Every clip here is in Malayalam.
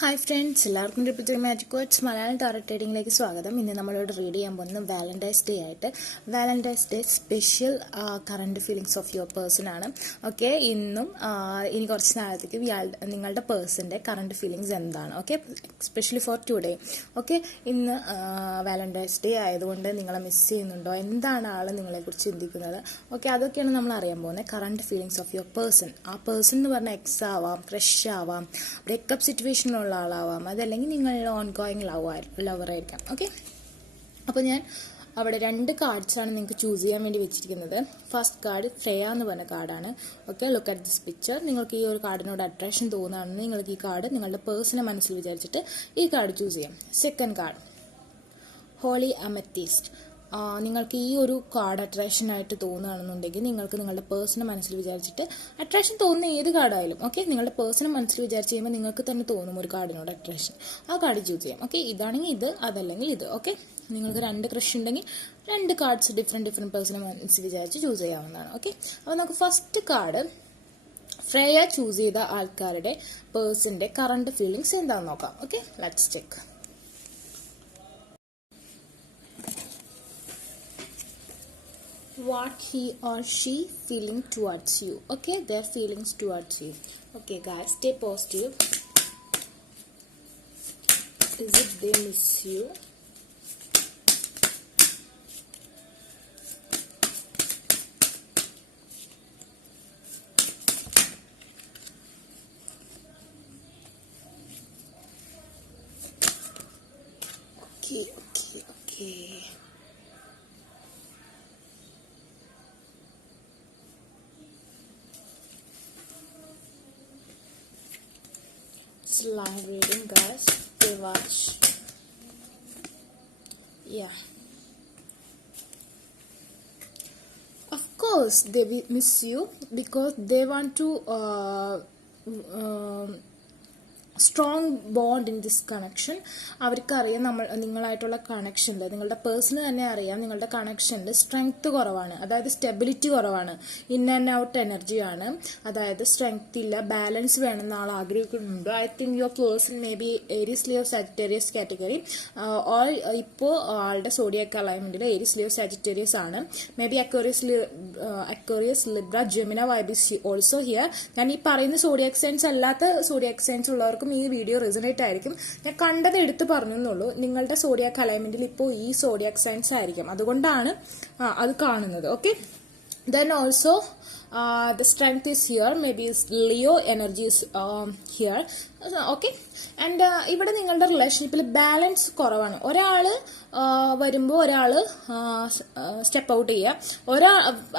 ഹായ് ഫ്രണ്ട്സ്, എല്ലാവർക്കും റിപ്പീറ്റ് മാജിക് വേർഡ്സ് മലയാളം ടാററ്റ് റീഡിങ്ങിലേക്ക് സ്വാഗതം. ഇന്ന് നമ്മളോട് റീഡ് ചെയ്യാൻ പോകുന്നത് വാലന്റൈൻസ് ഡേ ആയിട്ട്. Valentine's day special current feelings of your person ആണ്. ഓക്കെ, ഇനി കുറച്ച് നാളത്തേക്ക് നിങ്ങളുടെ പേഴ്സൻ്റെ കറണ്ട് ഫീലിങ്സ് എന്താണ്. Okay, specially for today. Okay, ഇന്ന് വാലന്റൈൻസ് ഡേ ആയതുകൊണ്ട് നിങ്ങളെ മിസ് ചെയ്യുന്നുണ്ടോ, എന്താണ് ആൾ നിങ്ങളെക്കുറിച്ച് ചിന്തിക്കുന്നത്, ഓക്കെ, അതൊക്കെയാണ് നമ്മൾ അറിയാൻ പോകുന്നത്. Current feelings of your person. ആ പേഴ്സൺ എന്ന് പറഞ്ഞാൽ എക്സ് ആവാം, ക്രഷ് ആവാം, ബ്രേക്കപ്പ് സിറ്റുവേഷനിലുള്ള ആളാവാം, അതല്ലെങ്കിൽ നിങ്ങൾ ഓൺ ഗോയിങ് ലവർ ആയിരിക്കാം. ഓക്കെ, അപ്പോൾ ഞാൻ അവിടെ 2 കാർഡ്സാണ് നിങ്ങൾക്ക് ചൂസ് ചെയ്യാൻ വേണ്ടി വെച്ചിരിക്കുന്നത്. ഫസ്റ്റ് കാർഡ് ഫ്രേയ എന്ന് പറഞ്ഞ കാർഡാണ്. Okay, look at this picture. നിങ്ങൾക്ക് ഈ ഒരു കാർഡിനോട് അട്രാക്ഷൻ തോന്നുകയാണെന്ന് നിങ്ങൾക്ക് ഈ കാർഡ് നിങ്ങളുടെ പേഴ്സണെ മനസ്സിൽ വിചാരിച്ചിട്ട് ഈ കാർഡ് ചൂസ് ചെയ്യാം. Second card holy amethyst. നിങ്ങൾക്ക് ഈ ഒരു കാർഡ് അട്രാക്ഷൻ ആയിട്ട് തോന്നുകയാണെന്നുണ്ടെങ്കിൽ നിങ്ങൾക്ക് നിങ്ങളുടെ പേഴ്സണെ മനസ്സിൽ വിചാരിച്ചിട്ട് അട്രാക്ഷൻ തോന്നുന്ന ഏത് കാർഡായാലും ഓക്കെ, നിങ്ങളുടെ പേഴ്സണെ മനസ്സിൽ വിചാരിച്ച് കഴിയുമ്പോൾ നിങ്ങൾക്ക് തന്നെ തോന്നും ഒരു കാർഡിനോട് അട്രാക്ഷൻ. ആ കാർഡ് ചൂസ് ചെയ്യാം. ഓക്കെ, ഇതാണെങ്കിൽ ഇത്, അതല്ലെങ്കിൽ ഇത്. ഓക്കെ, നിങ്ങൾക്ക് 2 ക്രഷ് ഉണ്ടെങ്കിൽ 2 കാർഡ്സ് ഡിഫറെൻറ്റ് പേഴ്സണെ മനസ്സിൽ വിചാരിച്ച് ചൂസ് ചെയ്യാവുന്നതാണ്. ഓക്കെ, അപ്പോൾ നമുക്ക് ഫസ്റ്റ് കാർഡ് ഫ്രേയ ചൂസ് ചെയ്ത ആൾക്കാരുടെ പേഴ്സൻ്റെ കറണ്ട് ഫീലിങ്സ് എന്താണെന്ന് നോക്കാം. Okay, let's check. What he or she feeling towards you. Okay, their feelings towards you. Okay guys, stay positive. Is it they miss you? Okay. It's live reading guys, they watch. Yeah, of course they will miss you because they want to strong bond in this connection. അവർക്കറിയാം നിങ്ങളായിട്ടുള്ള കണക്ഷനിൽ, നിങ്ങളുടെ പേഴ്സണ് തന്നെ അറിയാം നിങ്ങളുടെ കണക്ഷനിൽ സ്ട്രെങ്ത് കുറവാണ്, അതായത് സ്റ്റെബിലിറ്റി കുറവാണ്, ഇൻ ആൻഡ് ഔട്ട് എനർജിയാണ്, അതായത് സ്ട്രെങ്ത് ഇല്ല, ബാലൻസ് വേണമെന്ന് ആൾ ആഗ്രഹിക്കുന്നുണ്ട്. I think your person may be Aries Leo Sagittarius category, all ഇപ്പോൾ ആളുടെ സോഡിയാക് അലൈൻമെന്റിൽ ഏരീസ് ലിയോ സാജിറ്റേറിയസ് ആണ്. May be Aquarius Libra Gemini vibe is also here. ഞാൻ ഈ പറയുന്ന സോഡിയാക് സൈൻസ് അല്ലാത്ത സോഡിയാക് സൈൻസ് ഉള്ളവർക്ക് ഈ വീഡിയോ റെസണേറ്റ് ആയിരിക്കും. ഞാൻ കണ്ടത് എടുത്ത് പറഞ്ഞെന്നുള്ളൂ. നിങ്ങളുടെ സോഡിയാക് അലൈൻമെന്റിൽ ഇപ്പോൾ ഈ സോഡിയാക് സൈൻസ് ആയിരിക്കും, അതുകൊണ്ടാണ് അത് കാണുന്നത്. Okay, then also the strength is here, maybe Leo energy is here. Okay, and ഇവിടെ നിങ്ങളുടെ റിലേഷൻഷിപ്പിൽ ബാലൻസ് കുറവാണ്. ഒരാള് വരുമ്പോൾ ഒരാള് സ്റ്റെപ്പ് ഔട്ട് ചെയ്യുക,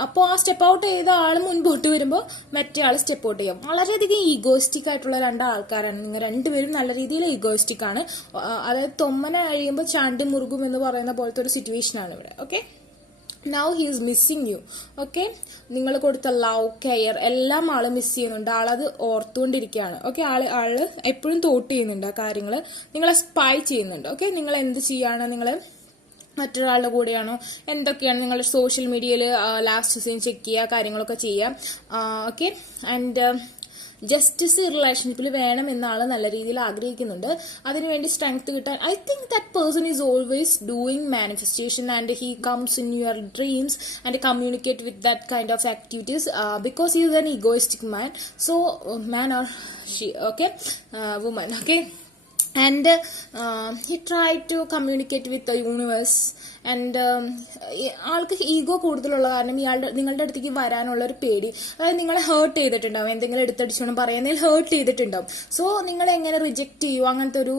അപ്പോൾ ആ സ്റ്റെപ്പ് ഔട്ട് ചെയ്ത ആൾ മുൻപോട്ട് വരുമ്പോൾ മറ്റേ ആൾ സ്റ്റെപ്പ് ഔട്ട് ചെയ്യാം. വളരെയധികം ഈഗോയിസ്റ്റിക് ആയിട്ടുള്ള 2 ആൾക്കാരാണ്. നിങ്ങൾ 2 പേരും നല്ല രീതിയിൽ ഈഗോയിസ്റ്റിക് ആണ്. അതായത് തൊമ്മന കഴിയുമ്പോൾ ചാണ്ടി മുറുകും എന്ന് പറയുന്ന പോലത്തെ ഒരു സിറ്റുവേഷൻ ആണ് ഇവിടെ. Okay, now he is missing U. Okay, നിങ്ങൾ കൊടുത്ത ലവ്, കെയർ എല്ലാം ആള് മിസ് ചെയ്യുന്നുണ്ട്. ആളത് ഓർത്തുകൊണ്ടിരിക്കുകയാണ്. ഓക്കെ, ആള് എപ്പോഴും തോട്ട് ചെയ്യുന്നുണ്ട് ആ കാര്യങ്ങൾ, നിങ്ങളെ സ്പൈ ചെയ്യുന്നുണ്ട്. ഓക്കെ, നിങ്ങൾ എന്ത് ചെയ്യാണ്, നിങ്ങൾ മറ്റൊരാളുടെ കൂടെയാണോ, എന്തൊക്കെയാണ് നിങ്ങളുടെ സോഷ്യൽ മീഡിയയിൽ ലാസ്റ്റ് സീൻ ചെക്ക് ചെയ്യുക, കാര്യങ്ങളൊക്കെ ചെയ്യാം. ഓക്കെ, ആൻഡ് ജസ്റ്റിസ് റിലേഷൻഷിപ്പിൽ വേണം എന്ന ആൾ നല്ല രീതിയിൽ ആഗ്രഹിക്കുന്നുണ്ട്. അതിനുവേണ്ടി സ്ട്രെങ്ത് കിട്ടാൻ I think that person is always doing manifestation and he comes in your dreams and communicate with that kind of activities because he is an egoistic man. So man or she, okay, woman. Okay, and he tried to communicate with the universe and ആൾക്ക് ഈഗോ കൂടുതലുള്ള കാരണം നിങ്ങളുടെ അടുത്തേക്ക് വരാനുള്ള ഒരു പേടി, അതായത് നിങ്ങളെ ഹേർട്ട് ചെയ്തിട്ടുണ്ടാവും, എന്തെങ്കിലും എടുത്തടിച്ചോണം പറയുന്നതിൽ ഹേർട്ട് ചെയ്തിട്ടുണ്ടാവും. സോ നിങ്ങൾ എങ്ങനെ റിജക്ട് ചെയ്യും, അങ്ങനത്തെ ഒരു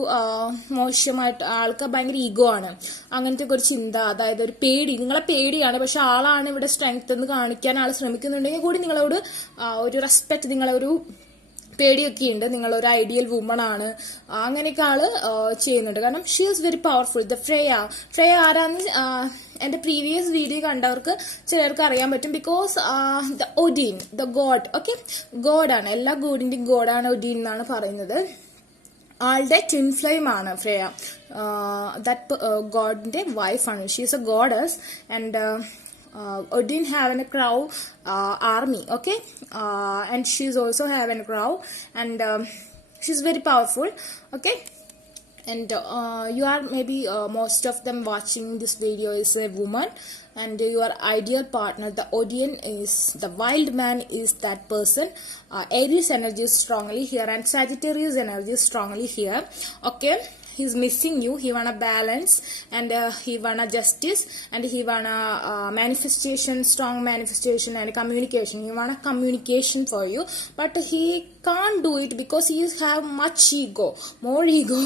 മോശമായിട്ട് ആൾക്ക് ഭയങ്കര ഈഗോ ആണ്, അങ്ങനത്തെ ഒരു ചിന്ത, അതായത് ഒരു പേടി, നിങ്ങളെ പേടിയാണ്. പക്ഷെ ആളാണ് ഇവിടെ സ്ട്രെങ്ത് എന്ന് കാണിക്കാൻ ആൾ ശ്രമിക്കുന്നുണ്ടെങ്കിൽ കൂടി നിങ്ങളോട് ഒരു റെസ്പെക്ട്, നിങ്ങളൊരു പേടിയൊക്കെ ഉണ്ട്, നിങ്ങളൊരു ഐഡിയൽ വുമൺ ആണ്, അങ്ങനെയൊക്കെ ആള് ചെയ്യുന്നുണ്ട്. കാരണം she is very powerful. The Freya ആരാന്ന് എന്റെ പ്രീവിയസ് വീഡിയോ കണ്ടവർക്ക് ചിലർക്ക് അറിയാൻ പറ്റും. Because the Odin, the god, okay, ഗോഡാണ്, എല്ലാ ഗോഡിന്റെയും ഗോഡാണ് ഒഡീൻ എന്നാണ് പറയുന്നത്. ആളുടെ ട്വിൻ ഫ്ലെയിം ആണ് ഫ്രേയ. ദാറ്റ് ഗോഡിന്റെ വൈഫാണ്. She is a goddess and Odin having a crow army, okay, and she's also having a crow, and She's very powerful. Okay, and you are maybe most of them watching this video is a woman, and your ideal partner, the audience, is the wild man, is that person. Aries energy is strongly here, and Sagittarius energy is strongly here. Okay, he's missing you. He wanna balance, and he wanna justice, and he wanna manifestation, strong manifestation and communication. He wanna communication for you, but he can't do it because he have much ego, more ego.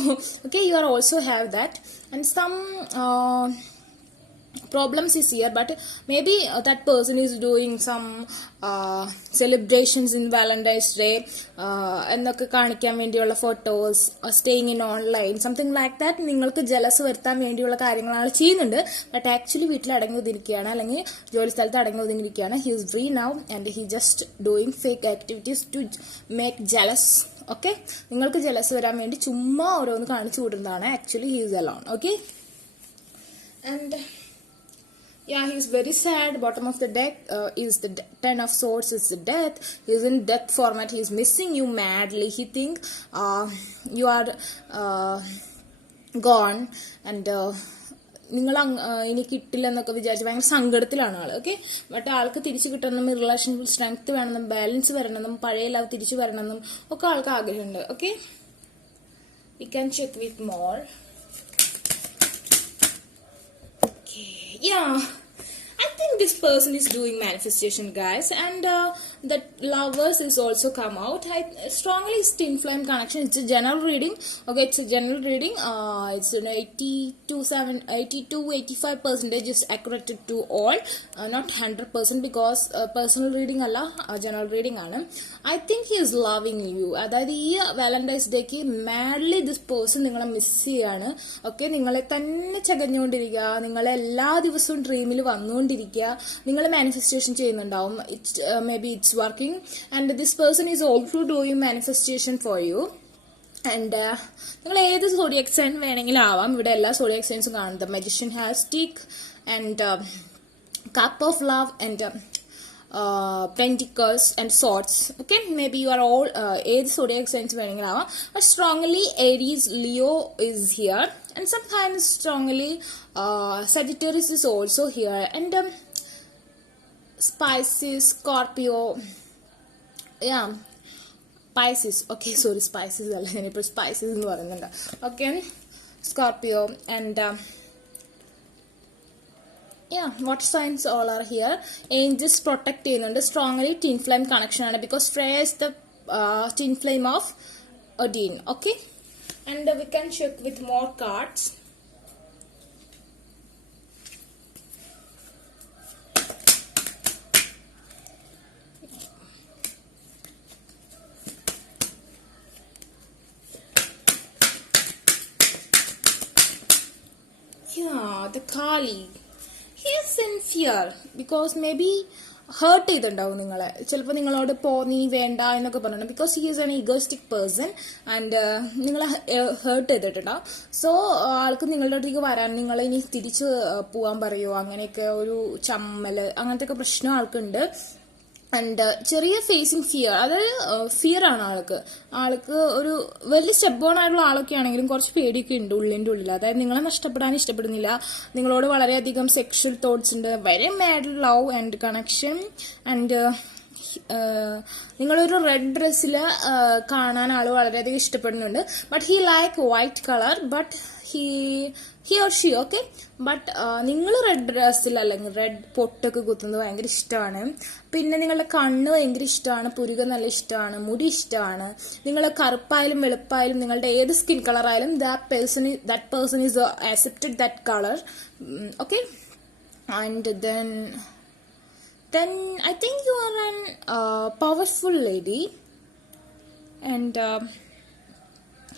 Okay, you are also have that, and some problems is here, but maybe that person is doing some celebrations in Valentine's Day എന്നൊക്കെ കാണിക്കാൻ വേണ്ടിയുള്ള photos, staying in online, something like that. നിങ്ങൾക്ക് ജലസ് വരുത്താൻ വേണ്ടിയുള്ള കാര്യങ്ങൾ ആൾ ചെയ്യുന്നുണ്ട്, ബട്ട് ആക്ച്വലി വീട്ടിൽ അടങ്ങി ഒതുങ്ങിയിരിക്കുകയാണ്, അല്ലെങ്കിൽ ജോലി സ്ഥലത്ത് അടങ്ങി ഒതുങ്ങിയിരിക്കുകയാണ്. He is free now and he just doing fake activities to make jealous. Okay, നിങ്ങൾക്ക് ജലസ് വരാൻ വേണ്ടി ചുമ്മാ ഓരോന്ന് കാണിച്ചു വിടുന്നതാണ്. Actually he is alone. Okay, and yeah, he's very sad. Bottom of the deck is the 10 of swords is the death. He's in death format. He's missing you madly. He think you are gone, and നിങ്ങൾ ഇനി കിട്ടില്ല എന്നൊക്കെ വിചാരിച്ച് ഭയങ്കര സങ്കടത്തിലാണ് ആള്. ഓക്കെ, ബട്ട് ആൾക്ക് തിരിച്ചു കിട്ടണമെന്നും റിലേഷൻഷിപ്പിൽ സ്ട്രെങ്ത് വേണമെന്നും ബാലൻസ് വരണമെന്നും പഴയ ലവ് തിരിച്ചു വരണമെന്നും ഒക്കെ ആൾക്ക് ആഗ്രഹമുണ്ട്. Okay, we can check with more. Yeah, I think this person is doing manifestation, guys, and that lovers is also come out. I strongly twin flame connection. It's a general reading. Okay, it's a general reading. It's an 82-85% is accurate to all, not 100%, because personal reading alla, general reading aanu. I think he is loving you. അതായത് ഈ വാലന്റൈൻസ് ഡേക്ക് മാഡ്ലി ദിസ് പേഴ്സൺ നിങ്ങളെ മിസ് ചെയ്യാണ്. ഓക്കെ, നിങ്ങളെ തന്നെ ചകഞ്ഞുകൊണ്ടിരിക്കുക, നിങ്ങളെ എല്ലാ ദിവസവും ഡ്രീമിൽ വന്നുകൊണ്ടിരിക്കുക, നിങ്ങൾ മാനിഫെസ്റ്റേഷൻ ചെയ്യുന്നുണ്ടാവും. May be it's working, and this person is also doing manifestation for you. And നിങ്ങൾ ഏത് സോഡിയക് സൈൻ വേണമെങ്കിലും ആവാം. ഇവിടെ എല്ലാ സോഡിയക് സൈൻസും കാണുന്നത്. Magician has stick and cup of love and pentacles and swords. Okay, maybe you are all age zodiac signs വേണമെങ്കിൽ ആവാം, but strongly Aries, Leo is here, and sometimes strongly Sagittarius is also here, and Pisces, Scorpio, yeah, Pisces. Okay, sorry, Pisces അല്ല, ഞാനിപ്പോൾ Pisces എന്ന് പറയുന്നുണ്ട്. Okay, Scorpio and yeah, water signs all are here. Angels protect ചെയ്യുന്നുണ്ട്. Strongly twin flame connection ആണ്, because Freya is the twin flame of Odin. Okay, and we can check with more cards. Yeah, the Kali. He is in fear because maybe hurt ചെയ്തിട്ടുണ്ടാവും നിങ്ങളെ. ചിലപ്പോൾ നിങ്ങളോട് നീ വേണ്ട എന്നൊക്കെ പറഞ്ഞു, because he is an egoistic person, and നിങ്ങളെ ഹേർട്ട് ചെയ്തിട്ടുണ്ടാവും. സോ ആൾക്ക് നിങ്ങളുടെ അടുത്തേക്ക് വരാൻ, നിങ്ങൾ ഇനി തിരിച്ച് പോവാൻ പറയുമോ, അങ്ങനെയൊക്കെ ഒരു ചമ്മല്, അങ്ങനത്തെ ഒക്കെ പ്രശ്നം ആൾക്കുണ്ട്. ആൻഡ് ചെറിയ ഫേസിങ് ഫിയർ, അതായത് ഫിയർ ആണ് ആൾക്ക് ഒരു വലിയ സ്റ്റെബോൺ ആയിട്ടുള്ള ആളൊക്കെ ആണെങ്കിലും കുറച്ച് പേടിയൊക്കെ ഉണ്ട് ഉള്ളിൻ്റെ ഉള്ളിൽ. അതായത് നിങ്ങളെ നഷ്ടപ്പെടാൻ ഇഷ്ടപ്പെടുന്നില്ല, നിങ്ങളോട് വളരെയധികം സെക്ഷൽ തോട്ട്സ് ഉണ്ട്, very mad love and connection. And നിങ്ങളൊരു റെഡ് ഡ്രസ്സിൽ കാണാൻ ആൾ വളരെയധികം ഇഷ്ടപ്പെടുന്നുണ്ട്, but he like white colour, but he or Xi. Okay, but നിങ്ങൾ റെഡ് ഡ്രസ്സിൽ അല്ലെങ്കിൽ റെഡ് പൊട്ടൊക്കെ കുത്തുന്നത് ഭയങ്കര ഇഷ്ടമാണ്. പിന്നെ നിങ്ങളുടെ കണ്ണ് ഭയങ്കര ഇഷ്ടമാണ്, പുരുകം നല്ല ഇഷ്ടമാണ്, മുടി ഇഷ്ടമാണ്. നിങ്ങൾ കറുപ്പായാലും വെളുപ്പായാലും നിങ്ങളുടെ ഏത് സ്കിൻ കളർ ആയാലും that person is accepted that color. Okay, and then I think you are an powerful lady, and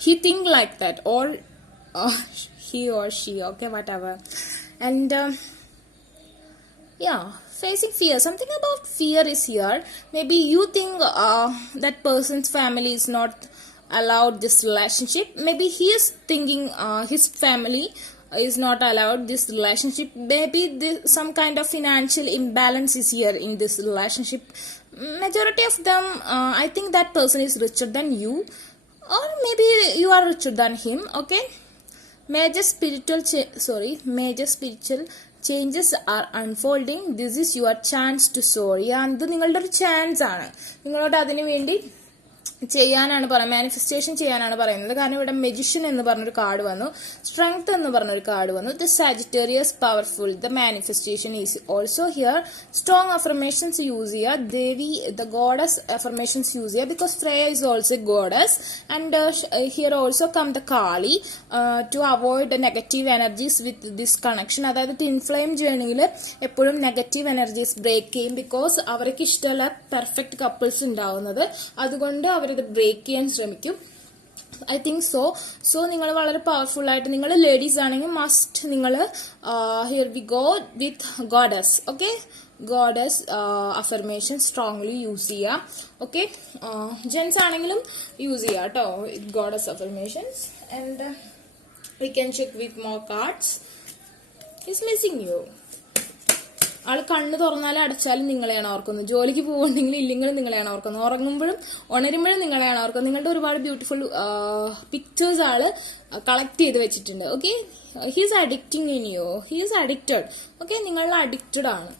he think like that, or he or she, okay, whatever. And yeah, facing fear, something about fear is here. Maybe you think that person's family is not allowed this relationship. Maybe he is thinking his family is not allowed this relationship. Maybe some kind of financial imbalance is here in this relationship. Majority of them, I think that person is richer than you. or maybe you are richer than him. Okay, major spiritual changes are unfolding. This is your chance to soar. ഇത് നിങ്ങളുടെ ഒരു ചാൻസ് ആണ്. നിങ്ങളോട് അതിനു വേണ്ടി ചെയ്യാനാണ് പറയുന്നത്, മാനിഫെസ്റ്റേഷൻ ചെയ്യാനാണ് പറയുന്നത്. കാരണം ഇവിടെ മെജിഷ്യൻ എന്ന് പറഞ്ഞൊരു കാർഡ് വന്നു, സ്ട്രെങ്ത് എന്ന് പറഞ്ഞൊരു കാർഡ് വന്നു. The Sagittarius powerful, the manifestation is also here. Strong affirmations use ചെയ്യുക. Devi, the goddess affirmations use ചെയ്യുക, because Shreya is also goddess. And here also come the Kali to avoid negative energies with this connection. അതായത് ട്വിൻ ഫ്ലെയിം ജേണിയിൽ എപ്പോഴും നെഗറ്റീവ് എനർജീസ് ബ്രേക്ക് ചെയ്യും, ബിക്കോസ് അവർക്ക് ഇഷ്ടമല്ല പെർഫെക്റ്റ് കപ്പിൾസ് ഉണ്ടാവുന്നത്. അതുകൊണ്ട് അവരത് ബ്രേക്ക് ചെയ്യാൻ ശ്രമിക്കും. ഐ തിങ്ക് സോ നിങ്ങൾ വളരെ പവർഫുൾ ആയിട്ട്, നിങ്ങൾ ലേഡീസ് ആണെങ്കിൽ മസ്റ്റ് നിങ്ങൾ here we go with goddess. Okay, goddess affirmation strongly use ചെയ്യുക. ഓക്കെ, ജെൻസ് ആണെങ്കിലും യൂസ് ചെയ്യുക കേട്ടോ, goddess affirmations. And we can check with more cards. Is missing you. ആള് കണ്ണ് തുറന്നാലും അടച്ചാലും നിങ്ങളെയാണ് ഓർക്കുന്നത്. ജോലിക്ക് പോകുന്നുണ്ടെങ്കിൽ ഇല്ലെങ്കിലും നിങ്ങളെയാണ് ഓർക്കുന്നത്. ഉറങ്ങുമ്പോഴും ഉണരുമ്പോഴും നിങ്ങളെയാണ് ഓർക്കുന്നത്. നിങ്ങളുടെ ഒരുപാട് ബ്യൂട്ടിഫുൾ പിക്ചേഴ്സ് ആള് കളക്ട് ചെയ്ത് വെച്ചിട്ടുണ്ട്. Okay, he's addicting in you, he's addicted. Okay, നിങ്ങൾ അഡിക്റ്റഡ് ആണ്.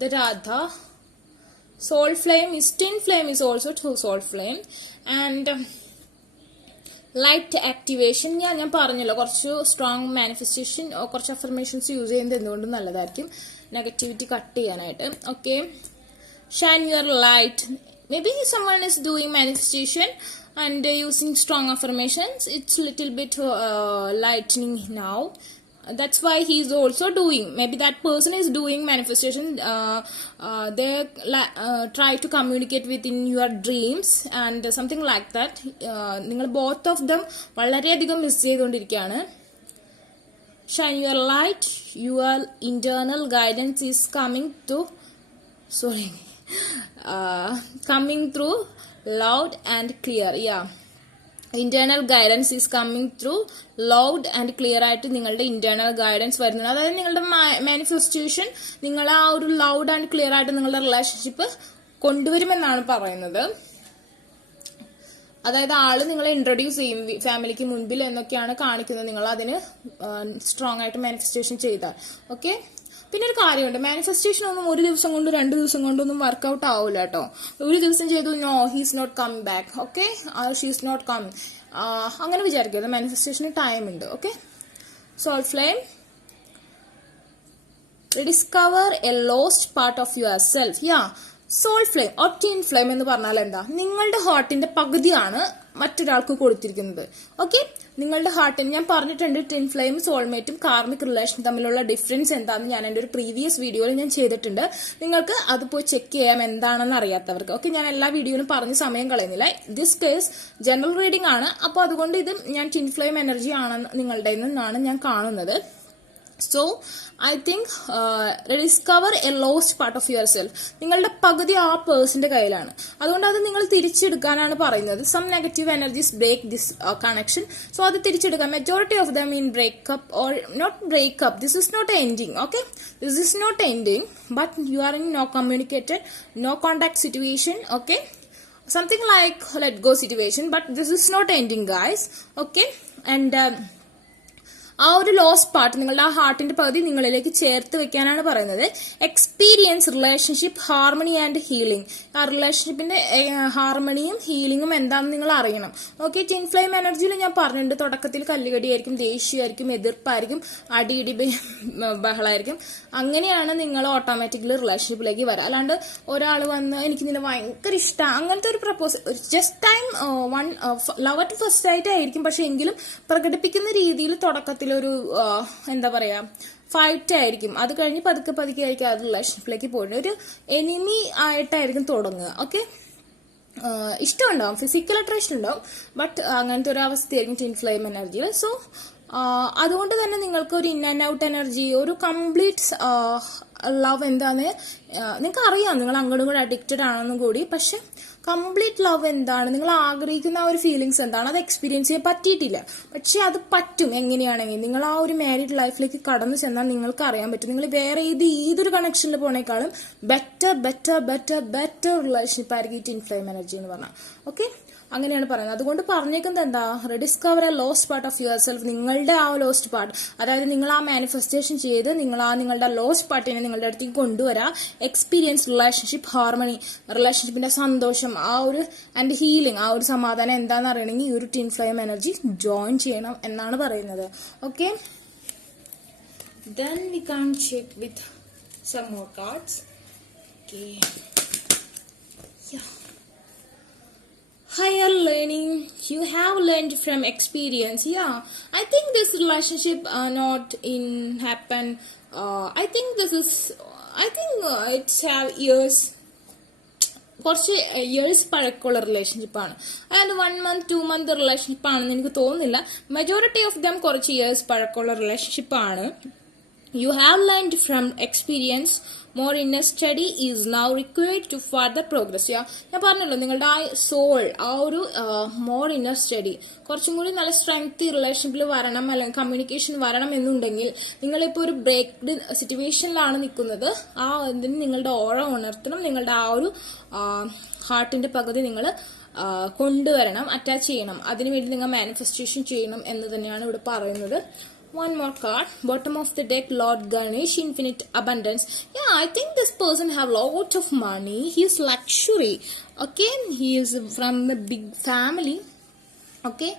The Radha soul flame is twin flame is also two soul flame. And light activation ഞാൻ പറഞ്ഞല്ലോ, കുറച്ച് സ്ട്രോങ് മാനിഫെസ്റ്റേഷൻ, കുറച്ച് അഫർമേഷൻസ് യൂസ് ചെയ്യുന്നത് എന്തുകൊണ്ടും നല്ലതായിരിക്കും നെഗറ്റിവിറ്റി കട്ട് ചെയ്യാനായിട്ട്. Okay, Shine your light. May be someone is doing manifestation and using strong affirmations. It's little bit lightening now. That's why he is also doing, maybe that person is doing manifestation. They try to communicate within your dreams and something like that. നിങ്ങൾ both of them വളരെയധികം മിസ് ചെയ്തുകൊണ്ടിരിക്കുകയാണ്. Shine your light. Your internal guidance is coming through loud and clear. Yeah, internal guidance is coming through loud and clear ആയിട്ട് നിങ്ങളുടെ ഇന്റേണൽ ഗൈഡൻസ് വരുന്നുണ്ട്. അതായത് നിങ്ങളുടെ മാനിഫെസ്റ്റേഷൻ നിങ്ങൾ ആ ഒരു ലൗഡ് ആൻഡ് ക്ലിയർ ആയിട്ട് നിങ്ങളുടെ റിലേഷൻഷിപ്പ് കൊണ്ടുവരുമെന്നാണ് പറയുന്നത്. അതായത് ആള് നിങ്ങളെ ഇൻട്രൊഡ്യൂസ് ചെയ്യും ഫാമിലിക്ക് മുൻപിൽ എന്നൊക്കെയാണ് കാണിക്കുന്നത്, നിങ്ങൾ അതിന് സ്ട്രോങ് ആയിട്ട് മാനിഫെസ്റ്റേഷൻ ചെയ്താൽ. ഓക്കെ, പിന്നെ ഒരു കാര്യമുണ്ട്, മാനിഫെസ്റ്റേഷൻ ഒന്നും ഒരു ദിവസം കൊണ്ട് 2 ദിവസം കൊണ്ടൊന്നും വർക്ക്ഔട്ട് ആവില്ല കേട്ടോ. ഒരു ദിവസം ചെയ്തു, no he's not coming back, okay, she's not coming, അങ്ങനെ വിചാരിക്കരുത്. മാനിഫെസ്റ്റേഷന് ടൈം ഉണ്ട്. Okay, soul flame, rediscover a lost part of yourself. Soul flame or twin flame എന്ന് പറഞ്ഞാൽ എന്താ, നിങ്ങളുടെ ഹാർട്ടിന്റെ പകുതിയാണ് മറ്റൊരാൾക്ക് കൊടുത്തിരിക്കുന്നത്. ഓക്കെ, നിങ്ങളുടെ ഹാർട്ടിന് ഞാൻ പറഞ്ഞിട്ടുണ്ട് ട്വിൻ ഫ്ലെയിം, സോൾമേറ്റും കാർമിക് റിലേഷൻ തമ്മിലുള്ള ഡിഫറൻസ് എന്താണെന്ന് ഞാൻ എൻ്റെ ഒരു പ്രീവിയസ് വീഡിയോയിൽ ഞാൻ ചെയ്തിട്ടുണ്ട്. നിങ്ങൾക്ക് അത് പോയി ചെക്ക് ചെയ്യാം എന്താണെന്ന് അറിയാത്തവർക്ക്. ഓക്കെ, ഞാൻ എല്ലാ വീഡിയോയിലും പറഞ്ഞ് സമയം കളയുന്നില്ല. ദിസ് കേസ് ജനറൽ റീഡിംഗ് ആണ്, അപ്പോൾ അതുകൊണ്ട് ഇത് ഞാൻ ട്വിൻ ഫ്ലെയിം എനർജി ആണെന്ന് നിങ്ങളുടെ നിന്നാണ് ഞാൻ കാണുന്നത്. So I think discover A lost part of yourself. നിങ്ങളുടെ പകുതി ആ പേഴ്സന്റെ കയ്യിലാണ്. അതുകൊണ്ട് അത് നിങ്ങൾ തിരിച്ചെടുക്കാനാണ് പറയുന്നത്. Some negative energies break this connection. So അത് തിരിച്ചെടുക്കാം. Majority of them in breakup or not breakup. This is not ending. Okay, this is not ending, but you are in no communicated, no contact situation. Okay, something like let go situation, but this is not ending, guys. Okay, and ആ ഒരു ലോസ്റ്റ് പാർട്ട്, നിങ്ങളുടെ ആ ഹാർട്ടിന്റെ പകുതി നിങ്ങളിലേക്ക് ചേർത്ത് വെക്കാനാണ് പറയുന്നത്. Experience relationship harmony and healing. ആ റിലേഷൻഷിപ്പിന്റെ ഹാർമണിയും ഹീലിംഗും എന്താണെന്ന് നിങ്ങൾ അറിയണം. ഓക്കെ, ട്വിൻ ഫ്ലെയിം എനർജിയിൽ ഞാൻ പറഞ്ഞിട്ടുണ്ട്, തുടക്കത്തിൽ കല്ലുകടിയായിരിക്കും, ദേഷ്യമായിരിക്കും, എതിർപ്പായിരിക്കും, അടിയിടി ബഹളമായിരിക്കും. അങ്ങനെയാണ് നിങ്ങൾ ഓട്ടോമാറ്റിക്കലി റിലേഷൻഷിപ്പിലേക്ക് വരാം. അല്ലാണ്ട് ഒരാൾ വന്ന് എനിക്ക് നിന്നെ ഭയങ്കര ഇഷ്ടമാണ് അങ്ങനത്തെ ഒരു proposal, just time love at first sight ആയിരിക്കും, പക്ഷെ എങ്കിലും പ്രകടിപ്പിക്കുന്ന രീതിയിൽ തുടക്കത്തിൽ ഒരു എന്താ പറയാ ഫൈറ്റ് ആയിരിക്കും. അത് കഴിഞ്ഞ് പതുക്കെ പതുക്കെ ആയിരിക്കും ആ റിലേഷൻഷിപ്പിലേക്ക് പോയിട്ട് ഒരു എനിമി ആയിട്ടായിരിക്കും തുടങ്ങുക. ഓക്കെ, ഇഷ്ടം ഉണ്ടാവും, ഫിസിക്കൽ അട്രാക്ഷൻ ഉണ്ടാവും, ബട്ട് അങ്ങനത്തെ ഒരു അവസ്ഥയായിരിക്കും ട്വിൻ ഫ്ലെയിം എനർജിയിൽ. സോ അതുകൊണ്ട് തന്നെ നിങ്ങൾക്ക് ഒരു ഇൻ ആൻഡ് ഔട്ട് എനർജി, ഒരു കംപ്ലീറ്റ് ലവ് എന്താന്ന് നിങ്ങൾക്ക് അറിയാം, നിങ്ങൾ അങ്ങോട്ടും കൂടെ അഡിക്റ്റഡ് ആണെന്നും കൂടി. പക്ഷെ കംപ്ലീറ്റ് ലവ് എന്താണ്, നിങ്ങൾ ആഗ്രഹിക്കുന്ന ആ ഒരു ഫീലിങ്സ് എന്താണ്, അത് എക്സ്പീരിയൻസ് ചെയ്യാൻ പറ്റിയിട്ടില്ല. പക്ഷെ അത് പറ്റും. എങ്ങനെയാണെങ്കിൽ നിങ്ങൾ ആ ഒരു മാരീഡ് ലൈഫിലേക്ക് കടന്നു ചെന്നാൽ നിങ്ങൾക്ക് അറിയാൻ പറ്റും. നിങ്ങൾ വേറെ ഏതൊരു കണക്ഷനിൽ പോണേക്കാളും ബെറ്റർ റിലേഷൻഷിപ്പ് ആയിരിക്കും ഈ ട്വിൻ ഫ്ലെയിം എനർജി എന്ന് പറഞ്ഞാൽ. ഓക്കെ, അങ്ങനെയാണ് പറയുന്നത്. അതുകൊണ്ട് പറഞ്ഞേക്കുന്നത് എന്താ, rediscover a lost part of yourself. നിങ്ങളുടെ ആ ലോസ്റ്റ് പാർട്ട്, അതായത് നിങ്ങൾ ആ മാനിഫെസ്റ്റേഷൻ ചെയ്ത് നിങ്ങളുടെ ലോസ്റ്റ് പാർട്ടിനെ നിങ്ങളുടെ അടുത്തേക്ക് കൊണ്ടുവരാം. എക്സ്പീരിയൻസ് റിലേഷൻഷിപ്പ് ഹാർമണി, റിലേഷൻഷിപ്പിന്റെ സന്തോഷം, ആ ഒരു ആൻഡ് ഹീലിംഗ്, ആ ഒരു സമാധാനം എന്താണെന്ന് അറിയണമെങ്കിൽ ഈ ഒരു ട്വിൻ ഫ്ലെയിം എനർജി ജോയിൻ ചെയ്യണം എന്നാണ് പറയുന്നത്. Okay, then we can check with some more cards. Okay, yeah. Higher learning, you have learned from experience. Yeah, I think this relationship not in happen. I think it's have years, കുറച്ച് ഇയേഴ്സ് പഴക്കമുള്ള റിലേഷൻഷിപ്പാണ്. അതായത് 1 month 2 month റിലേഷൻഷിപ്പ് ആണെന്ന് എനിക്ക് തോന്നുന്നില്ല. മെജോറിറ്റി ഓഫ് ദം കുറച്ച് ഇയേഴ്സ് പഴക്കമുള്ള റിലേഷൻഷിപ്പാണ്. You have learned from experience. More inner study is now required to further progress. ഞാൻ പറഞ്ഞല്ലോ, നിങ്ങളുടെ ആ സോൾ, ആ ഒരു മോർ ഇന്നർ സ്റ്റഡി കുറച്ചും കൂടി നല്ല സ്ട്രെങ്ത് റിലേഷൻഷിപ്പിൽ വരണം, അല്ലെങ്കിൽ കമ്മ്യൂണിക്കേഷൻ വരണം എന്നുണ്ടെങ്കിൽ, നിങ്ങളിപ്പോൾ ഒരു ബ്രേക്ക്ഡ് സിറ്റുവേഷനിലാണ് നിൽക്കുന്നത്, ആ ഇതിന് നിങ്ങളുടെ ഓറ ഉണർത്തണം. നിങ്ങളുടെ ആ ഒരു ഹാർട്ടിന്റെ പകുതി നിങ്ങൾ കൊണ്ടുവരണം, അറ്റാച്ച് ചെയ്യണം. അതിനുവേണ്ടി നിങ്ങൾ മാനിഫെസ്റ്റേഷൻ ചെയ്യണം എന്ന് തന്നെയാണ് ഇവിടെ പറയുന്നത്. One more card, bottom of the deck, Lord Ganesh, infinite abundance. Yeah, I think this person have lot of money. He is luxury. Okay, he is from a big family. Okay,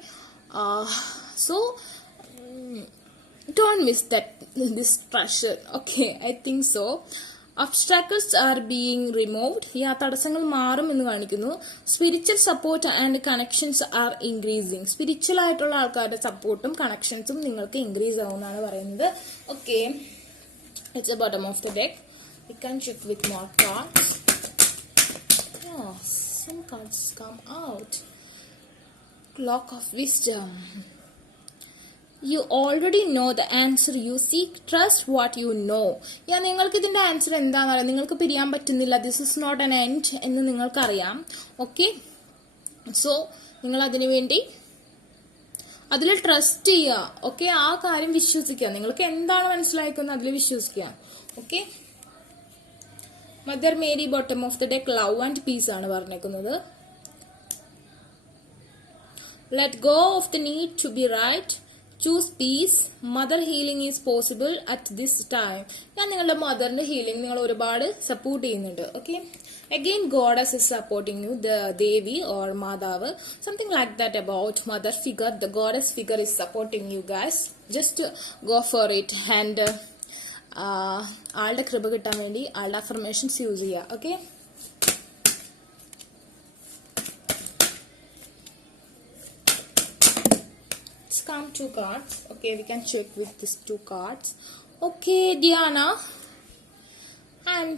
so don't miss this treasure. Okay, I think so. Obstacles are being removed. തടസ്സങ്ങൾ മാറും എന്ന് കാണിക്കുന്നു. Spiritual support and connections are increasing. Spiritual ആയിട്ടുള്ള ആൾക്കാരുടെ സപ്പോർട്ടും കണക്ഷൻസും നിങ്ങൾക്ക് ഇൻക്രീസ് ആവുമെന്നാണ് പറയുന്നത്. Okay, it's a bottom of the deck. We can check with more cards. Some cards come out. Clock of wisdom. You already know the answer you seek. Trust what you know. നിങ്ങൾക്ക് ഇതിന്റെ ആൻസർ എന്താണെന്ന് അറിയാം. നിങ്ങൾക്ക് പിരിയാൻ പറ്റുന്നില്ല. This is not an end എന്ന് നിങ്ങൾക്കറിയാം. ഓക്കെ, സോ നിങ്ങൾ അതിനു വേണ്ടി അതിൽ ട്രസ്റ്റ് ചെയ്യുക. ഓക്കെ, ആ കാര്യം വിശ്വസിക്കുക. നിങ്ങൾക്ക് എന്താണ് മനസ്സിലാക്കുന്നത് അതിൽ വിശ്വസിക്കുക. Okay, Mother Mary, bottom of the deck, love and piece ആണ് പറഞ്ഞേക്കുന്നത്. Let go of the need to be right. Choose peace. Mother healing is possible at this time. ഞാൻ നിങ്ങളുടെ മദറിന്റെ ഹീലിംഗ് നിങ്ങൾ ഒരുപാട് സപ്പോർട്ട് ചെയ്യുന്നുണ്ട്. Okay, again goddess is supporting you, the Devi or Madhav, something like that about mother figure. The goddess figure is supporting you guys. Just go for it and ആളുടെ കൃപ കിട്ടാൻ വേണ്ടി ആളുടെ അഫർമേഷൻസ് യൂസ് ചെയ്യുക. Okay, come 2 cards. Okay, we can check with these 2 cards. Okay, Diana and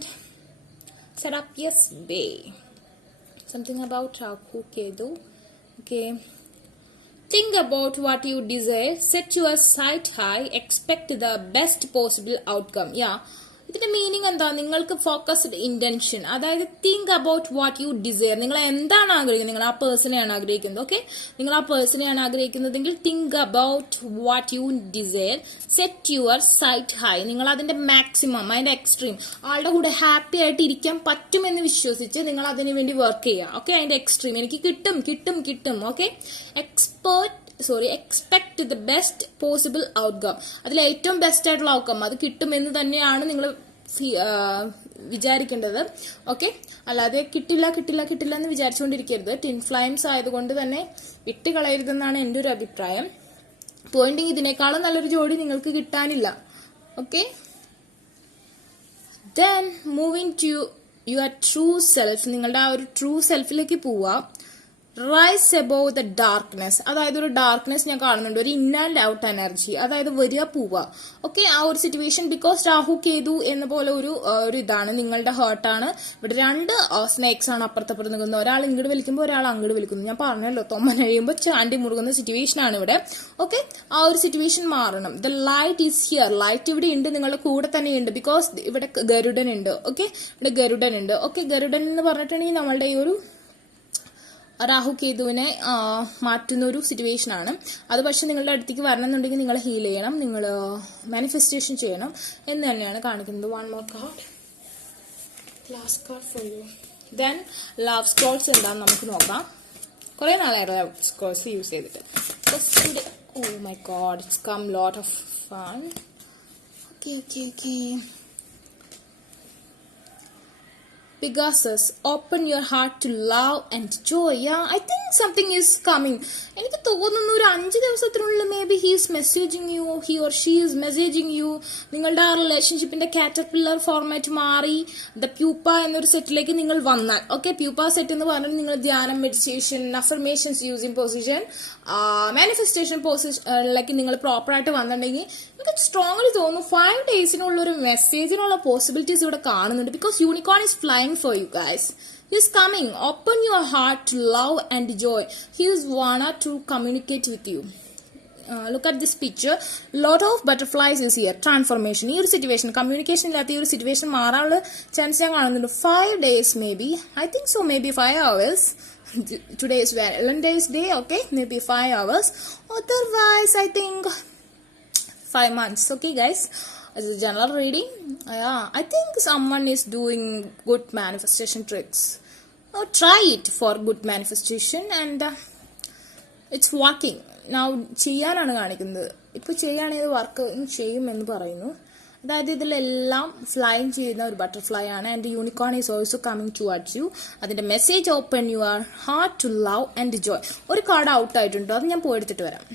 Serapius Bay, something about Rahu Ketu. Okay, think about what you desire, set your sight high, expect the best possible outcome. ഇതിന്റെ മീനിങ് എന്താ, നിങ്ങൾക്ക് ഫോക്കസ്ഡ് ഇന്റൻഷൻ, അതായത് think about what you desire. നിങ്ങൾ എന്താണ് ആഗ്രഹിക്കുന്നത്, നിങ്ങൾ ആ പേഴ്സണെയാണ് ആഗ്രഹിക്കുന്നത്. ഓക്കെ, നിങ്ങൾ ആ പേഴ്സണെയാണ് ആഗ്രഹിക്കുന്നതെങ്കിൽ think about what you desire, set your sight high. നിങ്ങൾ അതിന്റെ മാക്സിമം, അതിന്റെ എക്സ്ട്രീം, ആളുടെ കൂടെ ഹാപ്പി ആയിട്ട് ഇരിക്കാൻ പറ്റുമെന്ന് വിശ്വസിച്ച് നിങ്ങൾ അതിനു വേണ്ടി വർക്ക് ചെയ്യുക. ഓക്കെ, അതിന്റെ എക്സ്ട്രീം എനിക്ക് കിട്ടും. Okay, expect the best possible outcome. അതിൽ ഏറ്റവും ബെസ്റ്റ് ആയിട്ടുള്ള ഔട്ട്കം അത് കിട്ടുമെന്ന് തന്നെയാണ് നിങ്ങൾ വിചാരിക്കേണ്ടത്. ഓക്കെ, അല്ലാതെ കിട്ടില്ല എന്ന് വിചാരിച്ചുകൊണ്ടിരിക്കരുത്. ട്വിൻ ഫ്ലെയിംസ് ആയതുകൊണ്ട് തന്നെ വിട്ടുകളയരുതെന്നാണ് എൻ്റെ ഒരു അഭിപ്രായം. പോയിന്റിങ് ഇതിനേക്കാളും നല്ലൊരു ജോഡി നിങ്ങൾക്ക് കിട്ടാനില്ല. Okay, then moving to your true self. നിങ്ങളുടെ ആ ഒരു ട്രൂ സെൽഫിലേക്ക് പോവുക. Rise above the darkness. അതായത് ഒരു ഡാർക്ക്നെസ് ഞാൻ കാണുന്നുണ്ട്, ഒരു ഇൻ ആൻഡ് ഔട്ട് എനർജി, അതായത് വരിക പോവുക. ഓക്കെ, ആ ഒരു സിറ്റുവേഷൻ ബിക്കോസ് രാഹു കേതു എന്ന പോലെ ഒരു ഇതാണ്, നിങ്ങളുടെ ഹേർട്ടാണ്. ഇവിടെ രണ്ട് സ്നേക്സ് ആണ് അപ്പുറത്തപ്പുറത്ത് നിൽക്കുന്നത്. ഒരാൾ ഇങ്ങോട്ട് വലിക്കുമ്പോൾ ഒരാൾ അങ്ങോട്ട് വലിക്കുന്നു. ഞാൻ പറഞ്ഞല്ലോ, തൊമ്മൻ കഴിയുമ്പോൾ ചാണ്ടി മുറുകുന്ന സിറ്റുവേഷൻ ആണ് ഇവിടെ. ഓക്കെ, ആ ഒരു സിറ്റുവേഷൻ മാറണം. The light is here. Light ഇവിടെ ഉണ്ട്, നിങ്ങളുടെ കൂടെ തന്നെ ഉണ്ട്. ബിക്കോസ് ഇവിടെ ഗരുഡൻ ഉണ്ട്. ഓക്കെ, ഇവിടെ ഗരുഡൻ ഉണ്ട്. ഓക്കെ, ഗരുഡൻ എന്ന് പറഞ്ഞിട്ടുണ്ടെങ്കിൽ നമ്മളുടെ ഈ ഒരു രാഹു കേതുവിനെ മാറ്റുന്ന ഒരു സിറ്റുവേഷൻ ആണ് അത്. പക്ഷെ നിങ്ങളുടെ അടുത്തേക്ക് വരണമെന്നുണ്ടെങ്കിൽ നിങ്ങൾ ഹീൽ ചെയ്യണം, നിങ്ങൾ മാനിഫെസ്റ്റേഷൻ ചെയ്യണം എന്ന് തന്നെയാണ് കാണിക്കുന്നത്. One more card, last card for you. Then love scrolls എന്താണെന്ന് നമുക്ക് നോക്കാം. കുറെ നാളായിരുന്നു ലവ് സ്ക്രോൾസ് യൂസ് ചെയ്തിട്ട്. Oh my god, it's come lot of fun. Okay okay okay. Pegasus, open your heart to love and joy. Yeah, I think something is coming. എനിക്ക് തോന്നുന്നു ഒരു 5 ദിവസത്തിനുള്ളിൽ maybe he is messaging you, he or she is messaging you. നിങ്ങളുടെ ആ റിലേഷൻഷിപ്പിന്റെ കാറ്റർപില്ലർ ഫോർമാറ്റ് മാറി ദ പ്യൂപ്പ എന്നൊരു സെറ്റിലേക്ക് നിങ്ങൾ വന്നാൽ, ഓക്കെ, പ്യൂപ്പ സെറ്റ് എന്ന് പറഞ്ഞാൽ നിങ്ങൾ ധ്യാനം, meditation, affirmations using position, manifestation പൊസിഷനിലേക്ക് നിങ്ങൾ പ്രോപ്പറായിട്ട് വന്നിട്ടുണ്ടെങ്കിൽ എനിക്ക് സ്ട്രോങ്ലി തോന്നുന്നു 5 ഡേയ്സിനുള്ള ഒരു മെസ്സേജിനുള്ള പോസിബിലിറ്റീസ് ഇവിടെ കാണുന്നുണ്ട്. Because unicorn is flying for you guys. He is coming. Open your heart to love and joy. He is wanna to communicate with you. Look at this picture. Lot of butterflies is here. Transformation. ഈ ഒരു സിറ്റുവേഷൻ, കമ്മ്യൂണിക്കേഷൻ ഇല്ലാത്ത ഈ ഒരു സിറ്റുവേഷൻ മാറാനുള്ള ചാൻസ് ഞാൻ കാണുന്നുണ്ട്. 5 days maybe. I think so, maybe 5 hours. Today is Valentine's Day. Okay, maybe 5 hours. Otherwise, I think 5 months. Okay, guys. As a general reading, yeah, I think someone is doing good manifestation tricks. Try it for good manifestation and it's working. Now ചെയ്യാനാണ് കാണിക്കുന്നത്. ഇപ്പോൾ ചെയ്യുകയാണെങ്കിൽ വർക്ക് ചെയ്യും എന്ന് പറയുന്നു. അതായത് ഇതിലെല്ലാം ഫ്ലൈങ് ചെയ്യുന്ന ഒരു ബട്ടർഫ്ലൈ ആണ്. And unicorn is also coming towards you. അതിന്റെ message open your heart to love and joy. ഒരു കാർഡ് ഔട്ട് ആയിട്ടുണ്ട്, അത് ഞാൻ പോയെടുത്തിട്ട് വരാം.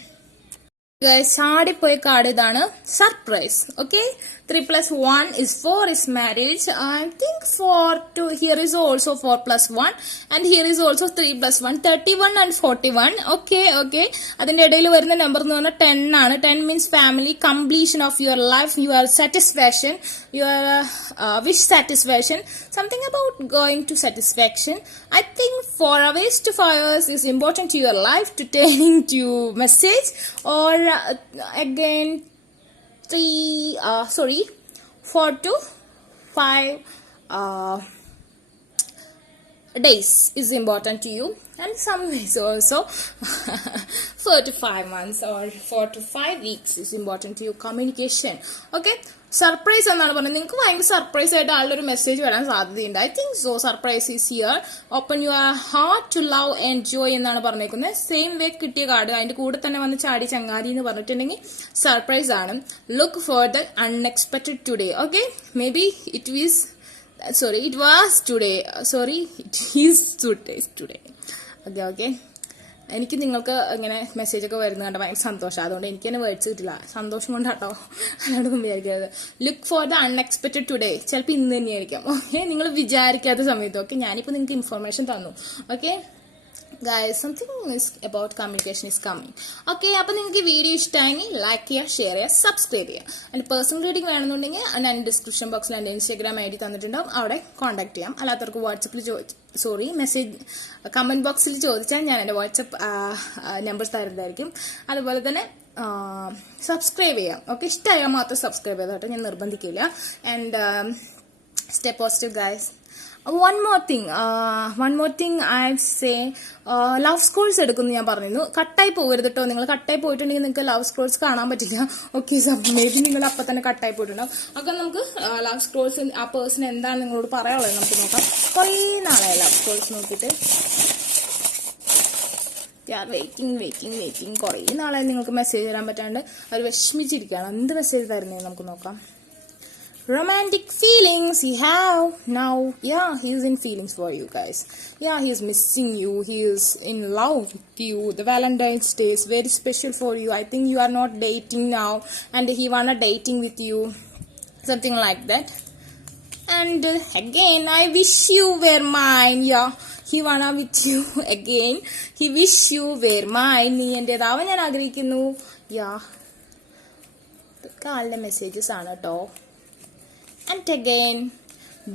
ഗൈസ്, ആടിപ്പോയ കാർഡ് ഇതാണ്, surprise. Okay, 3+1 is 4 is marriage. I think 4 to here is also 4+1 and here is also 3+1, 31 and 41. Okay, okay. അതിന്റെ ഇടയിൽ വരുന്ന നമ്പർ എന്ന് പറഞ്ഞാൽ 10 ആണ്. 10 means family, completion of your life, your satisfaction, your wish satisfaction, something about going to satisfaction. I think 4 hours to 5 hours is important to your life to turning to message or again 4 to 5 days is important to you, and some days also 4 to 5 months or 4 to 5 weeks is important to you. Communication. Okay, surprise എന്നാണ് പറഞ്ഞത്. നിങ്ങൾക്ക് ഭയങ്കര സർപ്രൈസ് ആയിട്ട് ആളുടെ ഒരു മെസ്സേജ് വരാൻ സാധ്യതയുണ്ട്. I think so. Surprise is here. Open your heart to love and joy എന്നാണ് പറഞ്ഞേക്കുന്നത്. സെയിം വേ കിട്ടിയ കാർഡ് അതിന്റെ കൂടെ തന്നെ വന്ന് ചാടി ചങ്ങാതി എന്ന് പറഞ്ഞിട്ടുണ്ടെങ്കിൽ സർപ്രൈസ് ആണ്. Look for the unexpected today. Okay, may be it was today. It is today. Okay. എനിക്ക് നിങ്ങൾക്ക് ഇങ്ങനെ മെസ്സേജ് ഒക്കെ വരുന്നത് കണ്ട ഭയങ്കര സന്തോഷം. അതുകൊണ്ട് എനിക്ക് തന്നെ വേർഡ്സ് കിട്ടില്ല, സന്തോഷം കൊണ്ടാട്ടോ, അല്ലാണ്ടൊന്നും വിചാരിക്കരുത്. Look for the unexpected today. ചിലപ്പോൾ ഇന്ന് തന്നെയായിരിക്കും. ഓക്കെ, നിങ്ങൾ വിചാരിക്കാത്ത സമയത്ത്. ഓക്കെ, ഞാനിപ്പോൾ നിങ്ങൾക്ക് ഇൻഫർമേഷൻ തന്നു. Okay guys, something is about communication is coming. Okay, അപ്പോൾ നിങ്ങൾക്ക് വീഡിയോ ഇഷ്ടമായെങ്കിൽ ലൈക്ക് ചെയ്യുക, ഷെയർ ചെയ്യുക, സബ്സ്ക്രൈബ് ചെയ്യുക. എൻ്റെ പേഴ്സണൽ റീഡിംഗ് വേണമെന്നുണ്ടെങ്കിൽ ഞാൻ ഡിസ്ക്രിപ്ഷൻ ബോക്സിൽ എൻ്റെ ഇൻസ്റ്റാഗ്രാം ഐ ഡി തന്നിട്ടുണ്ടാവും, അവിടെ കോൺടാക്ട് ചെയ്യാം. അല്ലാത്തവർക്ക് വാട്സപ്പിൽ മെസ്സേജ് കമന്റ് ബോക്സിൽ ചോദിച്ചാൽ ഞാൻ എൻ്റെ വാട്സപ്പ് നമ്പർ തരുന്നതായിരിക്കും. അതുപോലെ തന്നെ സബ്സ്ക്രൈബ് ചെയ്യാം. ഓക്കെ, ഇഷ്ടമായാൽ മാത്രം സബ്സ്ക്രൈബ് ചെയ്തോട്ടെ, ഞാൻ നിർബന്ധിക്കില്ല. And stay positive guys. One more thing I say, love scrolls എടുക്കുന്നു ഞാൻ പറഞ്ഞിരുന്നു. കട്ടായി പോകരുത് കേട്ടോ. നിങ്ങൾ കട്ടായി പോയിട്ടുണ്ടെങ്കിൽ നിങ്ങൾക്ക് ലവ് സ്ക്രോൾസ് കാണാൻ പറ്റില്ല. ഓക്കെ, മേ ബി നിങ്ങൾ അപ്പം തന്നെ കട്ടായി പോയിട്ടുണ്ടാവും. അപ്പം നമുക്ക് ലവ് സ്ക്രോൾസ് ആ പേഴ്സൺ എന്താണ് നിങ്ങളോട് പറയാനുള്ളത് നമുക്ക് നോക്കാം. കുറേ നാളായി ലവ് സ്ക്രോൾസ് നോക്കിയിട്ട്. വെയിറ്റിംഗ് കുറേ നാളായി നിങ്ങൾക്ക് മെസ്സേജ് തരാൻ പറ്റാണ്ട് അവർ വിഷമിച്ചിരിക്കുകയാണ്. എന്ത് മെസ്സേജ് തരുന്നത് നമുക്ക് നോക്കാം. Romantic feelings he have now. Yeah, he is in feelings for you guys. Yeah, he is missing you. He is in love with you. The Valentine's Day is very special for you. I think you are not dating now and he wanna dating with you, something like that. And again, I wish you were mine. Yeah, he wanna with you again. He wish you were mine. നീ എന്റേതാവാൻ ഞാൻ ആഗ്രഹിക്കുന്നു. Yeah, ഇതൊക്കെ ആളുടെ മെസ്സേജസ് ആണ് കേട്ടോ. And again,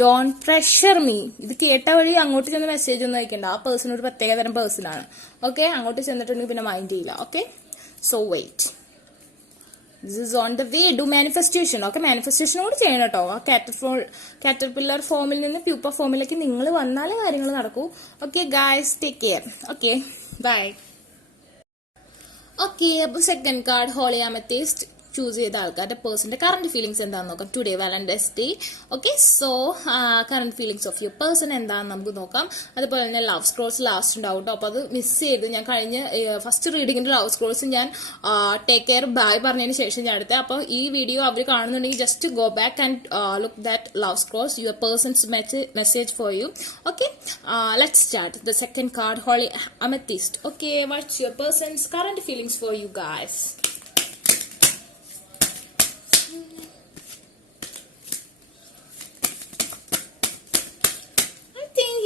don't pressure me. ഇത് കേട്ട വഴി അങ്ങോട്ട് ചെന്ന് മെസ്സേജ് ഒന്നും അയക്കണ്ട. ആ പേഴ്സൺ ഒരു പ്രത്യേക തരം പേഴ്സൺ ആണ്. ഓക്കെ, അങ്ങോട്ട് ചെന്നിട്ടുണ്ടെങ്കിൽ പിന്നെ മൈൻഡ് ചെയ്യില്ല. Okay, so wait. This is on the way. Do manifestation. Okay, manifestation കൂടി ചെയ്യണം കേട്ടോ. ആ കാറ്റർപില്ലർ ഫോമിൽ നിന്ന് പ്യൂപ്പ ഫോമിലേക്ക് നിങ്ങൾ വന്നാലേ കാര്യങ്ങൾ നടക്കൂ. Okay guys, take care. Okay, bye. Okay, അപ്പൊ second card holy amethyst choose ചെയ്ത ആൾക്കാരുടെ പേഴ്സന്റെ കറന്റ് ഫീലിംഗ്സ് എന്താണെന്ന് നോക്കാം. Today Valentine's day. Okay, so current feelings of your person എന്താണെന്ന് നമുക്ക് നോക്കാം. അതുപോലെ തന്നെ ലവ് സ്ക്രോൾസ് ലാസ്റ്റ് ഉണ്ടാവും കേട്ടോ. അപ്പൊ അത് മിസ് ചെയ്ത് ഞാൻ കഴിഞ്ഞ ഫസ്റ്റ് റീഡിങ്ങിന്റെ ലവ് സ്ക്രോൾസ് ഞാൻ ടേക്ക് കെയർ ബൈ പറഞ്ഞതിന് ശേഷം ഞാൻ എടുത്തത്. അപ്പൊ ഈ വീഡിയോ അവർ കാണുന്നുണ്ടെങ്കിൽ just go back and look that love scrolls your person's message for you. Okay, let's start the second card holy amethyst. Okay, what's your person's current feelings for you guys?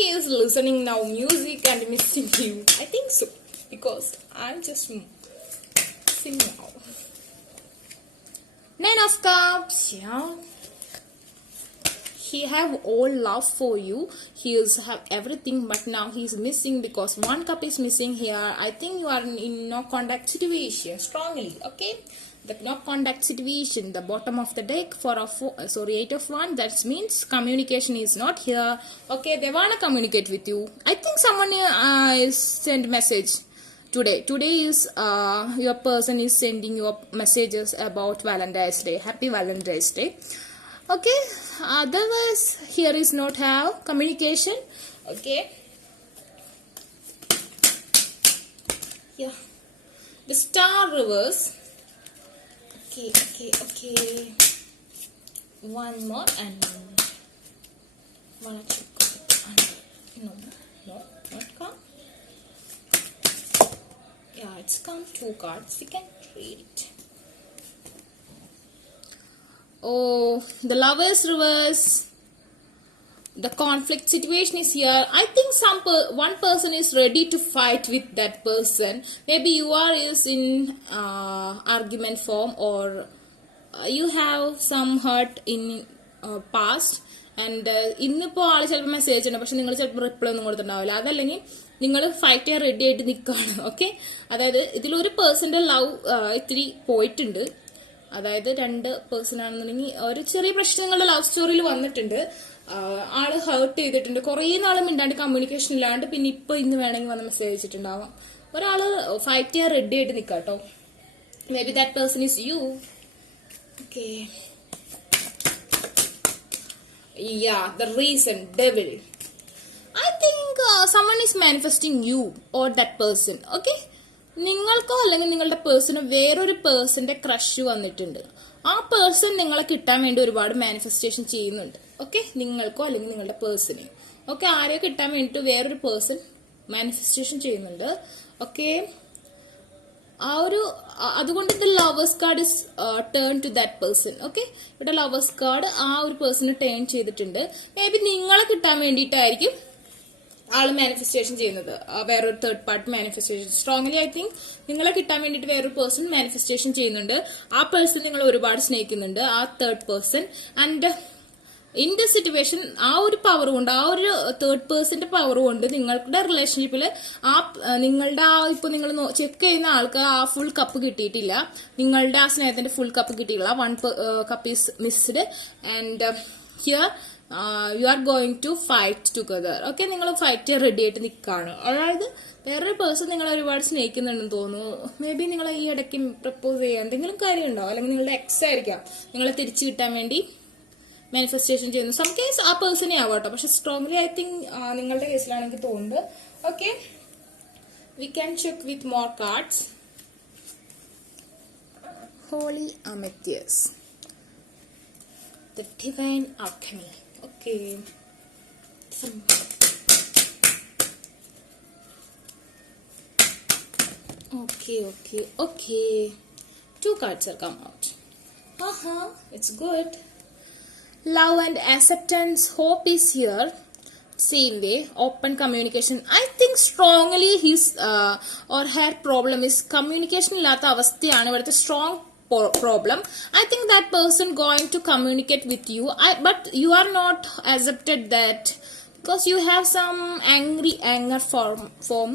He is listening now music and missing you. I think so, because I'm just missing now. Nine of Cups. Yeah, he have all love for you. He is have everything, but now he is missing because one cup is missing here. I think you are in no contact situation strongly. Okay, the no contact situation, the bottom of the deck for a eight of one. That means communication is not here. Okay, they wanna communicate with you. I think someone is send message today is your person is sending you messages about Valentine's Day. Happy Valentine's Day. Okay, otherwise here is not have communication. Okay, yeah, the star reverse. Okay. One more and wanna check. No, not come. Yeah, it's come 2 cards. We can read it. Oh, the lovers reverse. The conflict situation is here. I think one person is ready to fight with that person. Maybe you are is in argument form, or you have some hurt in past. And ഇന്നിപ്പോൾ ആൾ ചിലപ്പോൾ മെസ്സേജ് ഉണ്ട്, പക്ഷെ നിങ്ങൾ ചിലപ്പോൾ റിപ്ലൈ ഒന്നും കൊടുത്തിട്ടുണ്ടാവില്ല. അതല്ലെങ്കിൽ നിങ്ങൾ ഫൈറ്റ് ചെയ്യാൻ റെഡി ആയിട്ട് നിൽക്കുകയാണ്. ഓക്കെ, അതായത് ഇതിലൊരു പേഴ്സന്റെ ലവ് ഇത്തിരി പോയിട്ടുണ്ട്. അതായത് 2 പേഴ്സൺ ആണെന്നുണ്ടെങ്കിൽ ഒരു ചെറിയ പ്രശ്നം നിങ്ങളുടെ ലവ് സ്റ്റോറിയിൽ വന്നിട്ടുണ്ട്. ആള് ഹേർട്ട് ചെയ്തിട്ടുണ്ട്. കുറേ നാളും മിണ്ടാണ്ട് കമ്മ്യൂണിക്കേഷൻ ഇല്ലാണ്ട് പിന്നെ ഇന്ന് വേണമെങ്കിൽ വന്ന് മെസ്സേജ് അയച്ചിട്ടുണ്ടാവാം. ഒരാള് ഫൈറ്റ് ചെയ്യാൻ റെഡി ആയിട്ട് നിൽക്കാം കേട്ടോ. Maybe that person is you. Okay, yeah, the reason, devil. I think someone is manifesting you or that person. Okay, നിങ്ങൾക്കോ അല്ലെങ്കിൽ നിങ്ങളുടെ പേഴ്സണോ വേറൊരു പേഴ്സന്റെ ക്രഷ് വന്നിട്ടുണ്ട്. ആ പേഴ്സൺ നിങ്ങളെ കിട്ടാൻ വേണ്ടി ഒരുപാട് മാനിഫെസ്റ്റേഷൻ ചെയ്യുന്നുണ്ട്. ഓക്കെ, നിങ്ങൾക്കോ അല്ലെങ്കിൽ നിങ്ങളുടെ പേഴ്സണെ ഓക്കെ ആരെയോ കിട്ടാൻ വേണ്ടിയിട്ട് വേറൊരു പേഴ്സൺ മാനിഫെസ്റ്റേഷൻ ചെയ്യുന്നുണ്ട്. ഓക്കെ, അതുകൊണ്ട് the lovers card is turn to that person. Okay, ഇവിടെ ലവേഴ്സ് കാർഡ് ആ ഒരു പേഴ്സണ് ടേൺ ചെയ്തിട്ടുണ്ട്. മേ ബി നിങ്ങളെ കിട്ടാൻ വേണ്ടിയിട്ടായിരിക്കും ആള് മാനിഫെസ്റ്റേഷൻ ചെയ്യുന്നത്. വേറൊരു third party manifestation strongly I think നിങ്ങളെ കിട്ടാൻ വേണ്ടിയിട്ട് വേറൊരു പേഴ്സൺ മാനിഫെസ്റ്റേഷൻ ചെയ്യുന്നുണ്ട്. ആ പേഴ്സൺ നിങ്ങൾ ഒരുപാട് സ്നേഹിക്കുന്നുണ്ട്, ആ third person. And in the situation ആ ഒരു പവർ കൊണ്ട്, ആ ഒരു തേർഡ് പേഴ്സന്റെ പവർ കൊണ്ട് നിങ്ങളുടെ റിലേഷൻഷിപ്പിൽ നിങ്ങളുടെ ഇപ്പൊ നിങ്ങൾ ചെക്ക് ചെയ്യുന്ന ആൾക്ക് ആ ഫുൾ കപ്പ് കിട്ടിയിട്ടില്ല. നിങ്ങളുടെ ആ സ്നേഹത്തിന്റെ ഫുൾ കപ്പ് കിട്ടിയിട്ടില്ല. 1 cup is missed and here you are going to fight together. Okay, നിങ്ങൾ ഫൈറ്റ് റെഡി ആയിട്ട് നിൽക്കുകയാണ്. അതായത് വേറൊരു പേഴ്സൺ നിങ്ങളെ ഒരുപാട് സ്നേഹിക്കുന്നുണ്ടെന്ന് തോന്നുന്നു. മേ ബി നിങ്ങൾ ഈ ഇടയ്ക്ക് പ്രപ്പോസ് ചെയ്യാൻ എന്തെങ്കിലും കാര്യം ഉണ്ടോ, അല്ലെങ്കിൽ നിങ്ങളുടെ എക്സ് ആയിരിക്കാം നിങ്ങളെ തിരിച്ചു കിട്ടാൻ വേണ്ടി മാനിഫെസ്റ്റേഷൻ ചെയ്യുന്നു. സം കേസ് ആ പേഴ്സണെ ആവാട്ടോ, പക്ഷെ സ്ട്രോങ്ലി ഐ തിങ്ക് നിങ്ങളുടെ കേസിലാണ് എനിക്ക് തോന്നുന്നത്. Okay, we can check with more cards. Holy amethyst, the divine alchemy. Okay, okay. 2 cards are come out. It's good. Love and acceptance, hope is here. Same way, open communication. I think strongly his or her problem is communication ഇല്ലാത്ത അവസ്ഥയാണ് ഇവിടുത്തെ strong problem. I think that person going to communicate with you, but you are not accepted that because you have some anger form,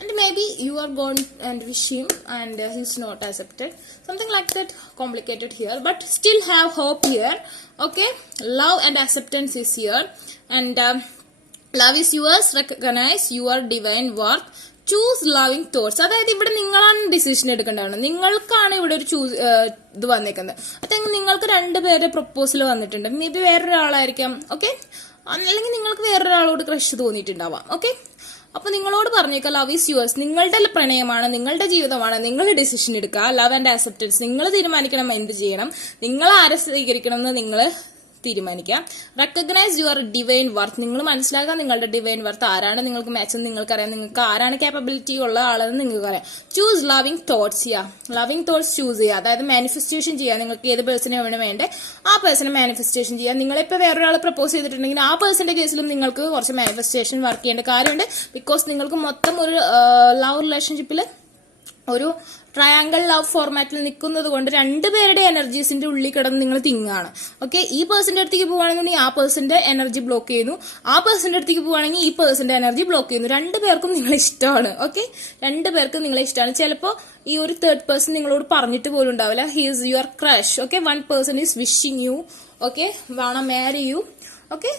and maybe you are going and wish him and he's not accepted, something like that, complicated here, but still have hope here. Okay, love and acceptance is here, and love is yours, recognize your divine worth, choose loving thoughts. അതായത് ഇവിടെ നിങ്ങളാണ് ഡിസിഷൻ എടുക്കേണ്ടതാണ്, നിങ്ങൾക്കാണ് ഇവിടെ ഒരു ഇത് വന്നേക്കുന്നത്. അതെങ്കിൽ നിങ്ങൾക്ക് രണ്ടുപേരുടെ പ്രപ്പോസൽ വന്നിട്ടുണ്ട്, മേ ബി വേറൊരാളായിരിക്കാം. ഓക്കെ, അല്ലെങ്കിൽ നിങ്ങൾക്ക് വേറൊരാളോട് ക്രഷ് തോന്നിയിട്ടുണ്ടാവാം. ഓക്കെ, അപ്പൊ നിങ്ങളോട് പറഞ്ഞേക്കാം ലവ് ഈസ് യുവേഴ്സ്, നിങ്ങളുടെ പ്രണയമാണ്, നിങ്ങളുടെ ജീവിതമാണ്, നിങ്ങൾ ഡിസിഷൻ എടുക്കുക. ലവ് ആൻഡ് ആക്സെപ്റ്റൻസ്, നിങ്ങൾ തീരുമാനിക്കണം എന്ത് ചെയ്യണം, നിങ്ങൾ ആരെ സ്വീകരിക്കണം എന്ന് നിങ്ങൾ തീരുമാനിക്കാം. റെക്കഗ്നൈസ് യുവർ ഡിവൈൻ വർത്ത്, നിങ്ങൾ മനസ്സിലാക്കുക നിങ്ങളുടെ ഡിവൈൻ വർത്ത് ആരാണ്, നിങ്ങൾക്ക് മാച്ച് നിങ്ങൾക്കറിയാം, നിങ്ങൾക്ക് ആരാണ് കേപ്പബിലിറ്റി ഉള്ള ആളെന്ന് നിങ്ങൾക്കറിയാം. ചൂസ് ലവിങ് തോട്ട്സ് ചെയ്യുക, ലവിങ് തോട്ട്സ് ചൂസ് ചെയ്യുക, അതായത് മാനിഫെസ്റ്റേഷൻ ചെയ്യുക. നിങ്ങൾക്ക് ഏത് പേഴ്സണെ വേണ്ടേ ആ പേഴ്സണെ മാനിഫെസ്റ്റേഷൻ ചെയ്യുക. നിങ്ങളിപ്പോൾ വേറൊരാൾ പ്രപ്പോസ് ചെയ്തിട്ടുണ്ടെങ്കിൽ ആ പേഴ്സന്റെ കേസിലും നിങ്ങൾക്ക് കുറച്ച് മാനിഫെസ്റ്റേഷൻ വർക്ക് ചെയ്യേണ്ട കാര്യമുണ്ട്. ബിക്കോസ് നിങ്ങൾക്ക് മൊത്തം ഒരു ലവ് റിലേഷൻഷിപ്പിൽ ഒരു ട്രയാങ്കിൾ ലവ് ഫോർമാറ്റിൽ നിൽക്കുന്നത് കൊണ്ട് രണ്ടുപേരുടെ എനർജീസിന്റെ ഉള്ളിൽ കിടന്ന് നിങ്ങൾ തിങ്ങാണ്. ഓക്കെ, ഈ പേഴ്സന്റെ അടുത്തേക്ക് പോവുകയാണെങ്കിൽ ആ പേഴ്സന്റെ എനർജി ബ്ലോക്ക് ചെയ്യുന്നു, ആ പേഴ്സന്റെ അടുത്തേക്ക് പോവുകയാണെങ്കിൽ ഈ പേഴ്സന്റെ എനർജി ബ്ലോക്ക് ചെയ്യുന്നു. രണ്ടുപേർക്കും നിങ്ങളെ ഇഷ്ടമാണ്. ഓക്കെ, രണ്ടുപേർക്കും നിങ്ങളെ ഇഷ്ടമാണ്. ചിലപ്പോൾ ഈ ഒരു തേർഡ് പേഴ്സൺ നിങ്ങളോട് പറഞ്ഞിട്ട് പോലും ഉണ്ടാവില്ല he is your crush. Okay, one person is wishing you, okay, wanna marry you. Okay,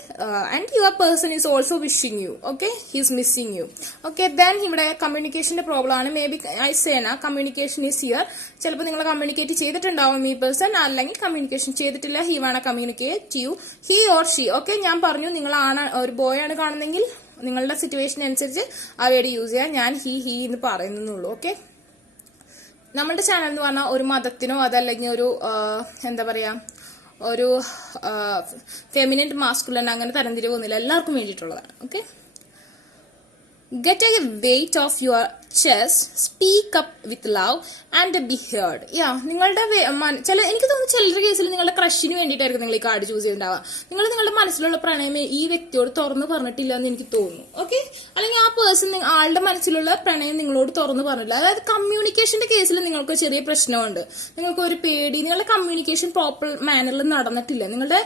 and your person is also wishing you. Okay, he is missing you. Okay, then ഇവിടെ കമ്മ്യൂണിക്കേഷന്റെ പ്രോബ്ലം ആണ്. Maybe I sense communication is here. ചിലപ്പോൾ നിങ്ങൾ കമ്മ്യൂണിക്കേറ്റ് ചെയ്തിട്ടുണ്ടാവും ഈ പേഴ്സൺ, അല്ലെങ്കിൽ കമ്മ്യൂണിക്കേഷൻ ചെയ്തിട്ടില്ല. He wanna communicate you, he or she. Okay, ഞാൻ പറഞ്ഞു നിങ്ങൾ ഒരു ബോയ് ആണ് കാണുന്നെങ്കിൽ നിങ്ങളുടെ സിറ്റുവേഷൻ അനുസരിച്ച് ആ വേർഡ് യൂസ് ചെയ്യാം. ഞാൻ ഹി എന്ന് പറയുന്നുള്ളൂ. ഓക്കെ, നമ്മളുടെ ചാനൽ എന്ന് പറഞ്ഞാൽ ഒരു മതത്തിനോ അതല്ലെങ്കിൽ ഒരു എന്താ പറയാ ഒരു ഫെമിനിൻ മാസ്കുലൻ അങ്ങനെ തരംതിരിവൊന്നുമില്ല, എല്ലാവർക്കും വേണ്ടിയിട്ടുള്ളതാണ്. Okay, get a weight of your chest, speak up with love and be heard. നിങ്ങളുടെ എനിക്ക് തോന്നുന്നു ചിലരുടെ കേസിൽ നിങ്ങളുടെ ക്രഷിന് വേണ്ടിയിട്ടായിരിക്കും നിങ്ങൾ ഈ കാർഡ് ചൂസ് ചെയ്തിട്ടുണ്ടാവുക. നിങ്ങൾ നിങ്ങളുടെ മനസ്സിലുള്ള പ്രണയം ഈ വ്യക്തിയോട് തുറന്നു പറഞ്ഞിട്ടില്ല എന്ന് എനിക്ക് തോന്നുന്നു. ഓക്കെ, അല്ലെങ്കിൽ ആ പേഴ്സൺ ആളുടെ മനസ്സിലുള്ള പ്രണയം നിങ്ങളോട് തുറന്നു പറഞ്ഞില്ല. അതായത് കമ്മ്യൂണിക്കേഷന്റെ കേസിൽ നിങ്ങൾക്ക് ചെറിയ പ്രശ്നമുണ്ട്, നിങ്ങൾക്ക് ഒരു പേടി, നിങ്ങളുടെ കമ്മ്യൂണിക്കേഷൻ പ്രോപ്പർ മാനറിൽ നടന്നിട്ടില്ല, നിങ്ങളുടെ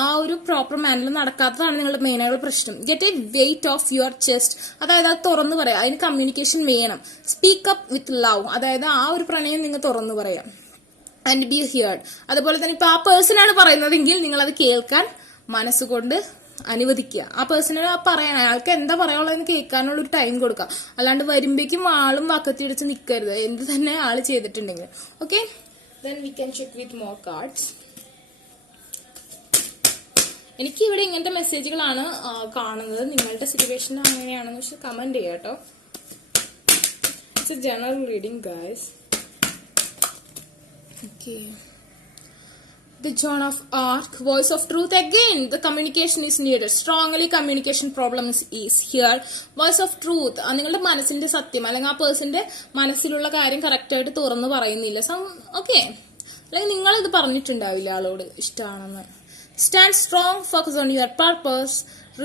ആ ഒരു പ്രോപ്പർ മാനറിൽ നടക്കാത്തതാണ് നിങ്ങളുടെ മെയിനായുള്ള പ്രശ്നം. Get A weight of your chest, അതായത് അത് തുറന്നു പറയാം, അതിന് കമ്മ്യൂണിക്കേഷൻ വേണം. സ്പീക്ക് അപ്പ് വിത്ത് ലവ്, അതായത് ആ ഒരു പ്രണയം നിങ്ങൾ തുറന്നു പറയാം. ആൻഡ് ബി ഹിയർഡ്, അതുപോലെ തന്നെ ഇപ്പൊ ആ പേഴ്സൺ ആണ് പറയുന്നതെങ്കിൽ നിങ്ങൾ അത് കേൾക്കാൻ മനസ്സുകൊണ്ട് അനുവദിക്കുക. ആ പേഴ്സണെ പറയാൻ, അയാൾക്ക് എന്താ പറയാനുള്ളതെന്ന് കേൾക്കാനുള്ള ഒരു ടൈം കൊടുക്കുക. അല്ലാണ്ട് വരുമ്പോഴേക്കും ആളും വക്കത്തി പിടിച്ച് നിൽക്കരുത്, എന്ത് തന്നെ ആള് ചെയ്തിട്ടുണ്ടെങ്കിൽ. Okay, then we can check with more cards. എനിക്ക് ഇവിടെ ഇങ്ങനത്തെ മെസ്സേജുകളാണ് കാണുന്നത്. നിങ്ങളുടെ സിറ്റുവേഷൻ അങ്ങനെയാണെന്ന് വെച്ചാൽ കമന്റ് ചെയ്യാം കേട്ടോ. It's A general reading guys. Okay, the John of Arc, voice of truth. Again, the communication is needed. Strongly communication problems is here. Voice of truth, നിങ്ങളുടെ മനസ്സിന്റെ സത്യം അല്ലെങ്കിൽ ആ പേഴ്സന്റെ മനസ്സിലുള്ള കാര്യം കറക്റ്റ് ആയിട്ട് തുറന്നു പറയുന്നില്ല. ഓക്കെ, അല്ലെങ്കിൽ നിങ്ങൾ ഇത് പറഞ്ഞിട്ടുണ്ടാവില്ല ആളോട് ഇഷ്ടമാണെന്ന്. Stand strong, focus on your purpose,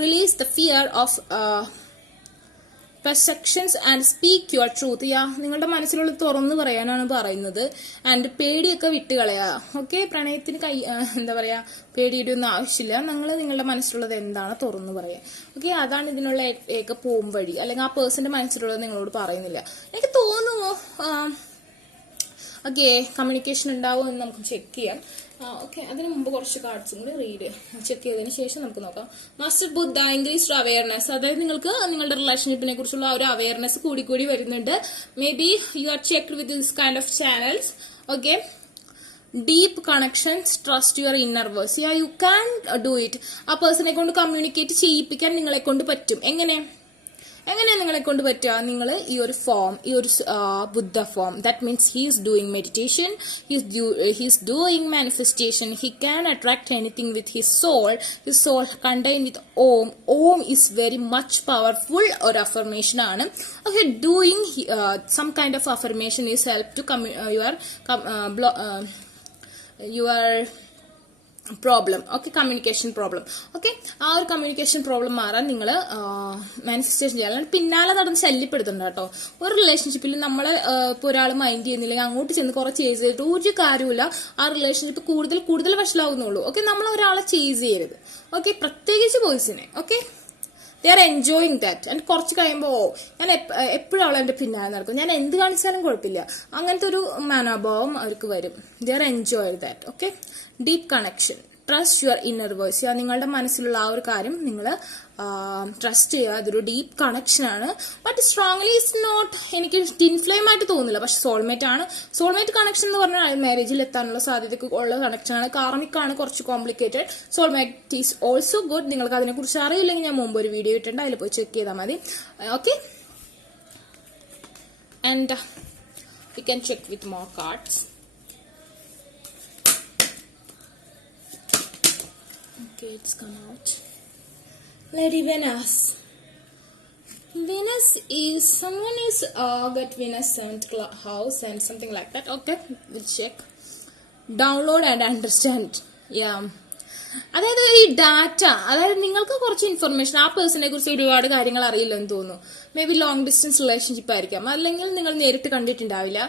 release the fear of perceptions and speak your truth. നിങ്ങളുടെ മനസ്സിലുള്ള തുറന്നു പറയാനാണ് പറയുന്നത്. ആൻഡ് പേടിയൊക്കെ വിട്ടുകളയാ. ഓക്കെ, പ്രണയത്തിന് എന്താ പറയാ പേടിയുടെ ഒന്നും ആവശ്യമില്ല. നിങ്ങളുടെ മനസ്സിലുള്ളത് എന്താണ് തുറന്നു പറയാ. ഓക്കെ, അതാണ് ഇതിനുള്ള ഏക പോം വഴി. അല്ലെങ്കിൽ ആ പേഴ്സന്റെ മനസ്സിലുള്ളത് നിങ്ങളോട് പറയുന്നില്ല. എനിക്ക് തോന്നുന്നു ഓക്കെ കമ്മ്യൂണിക്കേഷൻ ഉണ്ടാവും എന്ന് നമുക്ക് ചെക്ക് ചെയ്യാം. ഓക്കെ, അതിന് മുമ്പ് കുറച്ച് കാർഡ്സും കൂടി ചെക്ക് ചെയ്തതിന് ശേഷം നമുക്ക് നോക്കാം. മാസ്റ്റർ ബുദ്ധ, ഇൻക്രീസ്ഡ് അവയർനെസ്, അതായത് നിങ്ങൾക്ക് നിങ്ങളുടെ റിലേഷൻഷിപ്പിനെ കുറിച്ചുള്ള ഒരു അവയർനെസ് കൂടി വരുന്നുണ്ട്. Maybe you are checked with this kind of channels. Okay, deep connections, trust your inner verse. You can do it. ആ പേഴ്സണെ കൊണ്ട് കമ്മ്യൂണിക്കേറ്റ് ചെയ്യിപ്പിക്കാൻ നിങ്ങളെ കൊണ്ട് പറ്റും. എങ്ങനെ നിങ്ങളെ കൊണ്ട് പറ്റുക? നിങ്ങൾ ഈ ഒരു ഫോം, ഈ ഒരു ബുദ്ധ form, that means he is doing meditation, he is doing manifestation, he can attract anything with his soul contain with Om. Om is very much powerful ഒരു അഫർമേഷൻ ആണ്. Okay, doing some kind of affirmation is help to your problem. Okay, communication problem. Okay, ആ ഒരു കമ്മ്യൂണിക്കേഷൻ പ്രോബ്ലം മാറാൻ നിങ്ങൾ മാനിഫെസ്റ്റേഷൻ ചെയ്യാൻ, അല്ലാണ്ട് പിന്നാലെ നടന്ന് ശല്യപ്പെടുത്തുന്നുണ്ട് കേട്ടോ. ഒരു റിലേഷൻഷിപ്പിൽ നമ്മൾ ഇപ്പോൾ ഒരാൾ മൈൻഡ് ചെയ്യുന്നില്ലെങ്കിൽ അങ്ങോട്ട് ചെന്ന് കുറച്ച് ചേസ് ചെയ്തിട്ട് ഒരു കാര്യമില്ല, ആ റിലേഷൻഷിപ്പ് കൂടുതൽ വഷളാവുന്നുള്ളൂ. ഓക്കെ, നമ്മൾ ഒരാളെ ചേസ് ചെയ്യരുത്. ഓക്കെ, പ്രത്യേകിച്ച് ബോയ്സിനെ. Okay, they are enjoying that. And കുറച്ച് കഴിയുമ്പോൾ ഞാൻ എപ്പോഴും അവൾ എൻ്റെ പിന്നാലെ നടക്കും, ഞാൻ എന്ത് കാണിച്ചാലും കുഴപ്പമില്ല, അങ്ങനത്തെ ഒരു മനോഭാവം അവർക്ക് വരും. They are enjoy that. Okay, deep connection, trust your inner voice. നിങ്ങളുടെ മനസ്സിലുള്ള ആ ഒരു കാര്യം നിങ്ങൾ ട്രസ്റ്റ് ചെയ്യുക. അതൊരു ഡീപ്പ് കണക്ഷൻ ആണ്. ബട്ട് സ്ട്രോങ്ലി ഇറ്റ്സ് നോട്ട്, എനിക്ക് ടിൻ ഫ്ലെയിം ആയിട്ട് തോന്നുന്നില്ല, പക്ഷെ സോൾമേറ്റ് ആണ്. സോൾമേറ്റ് കണക്ഷൻ എന്ന് പറഞ്ഞാൽ മാരേജിൽ എത്താനുള്ള സാധ്യതയ്ക്ക് ഉള്ള കണക്ഷൻ ആണ്. കാർമിക് ആണ് കുറച്ച് complicated. Soulmate is also good. നിങ്ങൾക്ക് അതിനെക്കുറിച്ച് അറിയില്ലെങ്കിൽ ഞാൻ മുമ്പ് ഒരു വീഡിയോ ഇട്ടുണ്ട്, അതിൽ പോയി ചെക്ക് ചെയ്താൽ മതി. Okay, and you can check with more cards. Okay, it's come out. Lady Venus. Venus is, someone is got Venus 7th house and something like that. Okay, we'll check. Download and understand. Yeah. അതായത് ഈ ഡാറ്റ, അതായത് നിങ്ങൾക്ക് കുറച്ച് ഇൻഫർമേഷൻ ആ പേഴ്സണെ കുറിച്ച് ഒരുപാട് കാര്യങ്ങൾ അറിയില്ലെന്ന് തോന്നുന്നു. May be long distance relationship ആയിരിക്കാം, അല്ലെങ്കിൽ നിങ്ങൾ നേരിട്ട് കണ്ടിട്ടുണ്ടാവില്ല.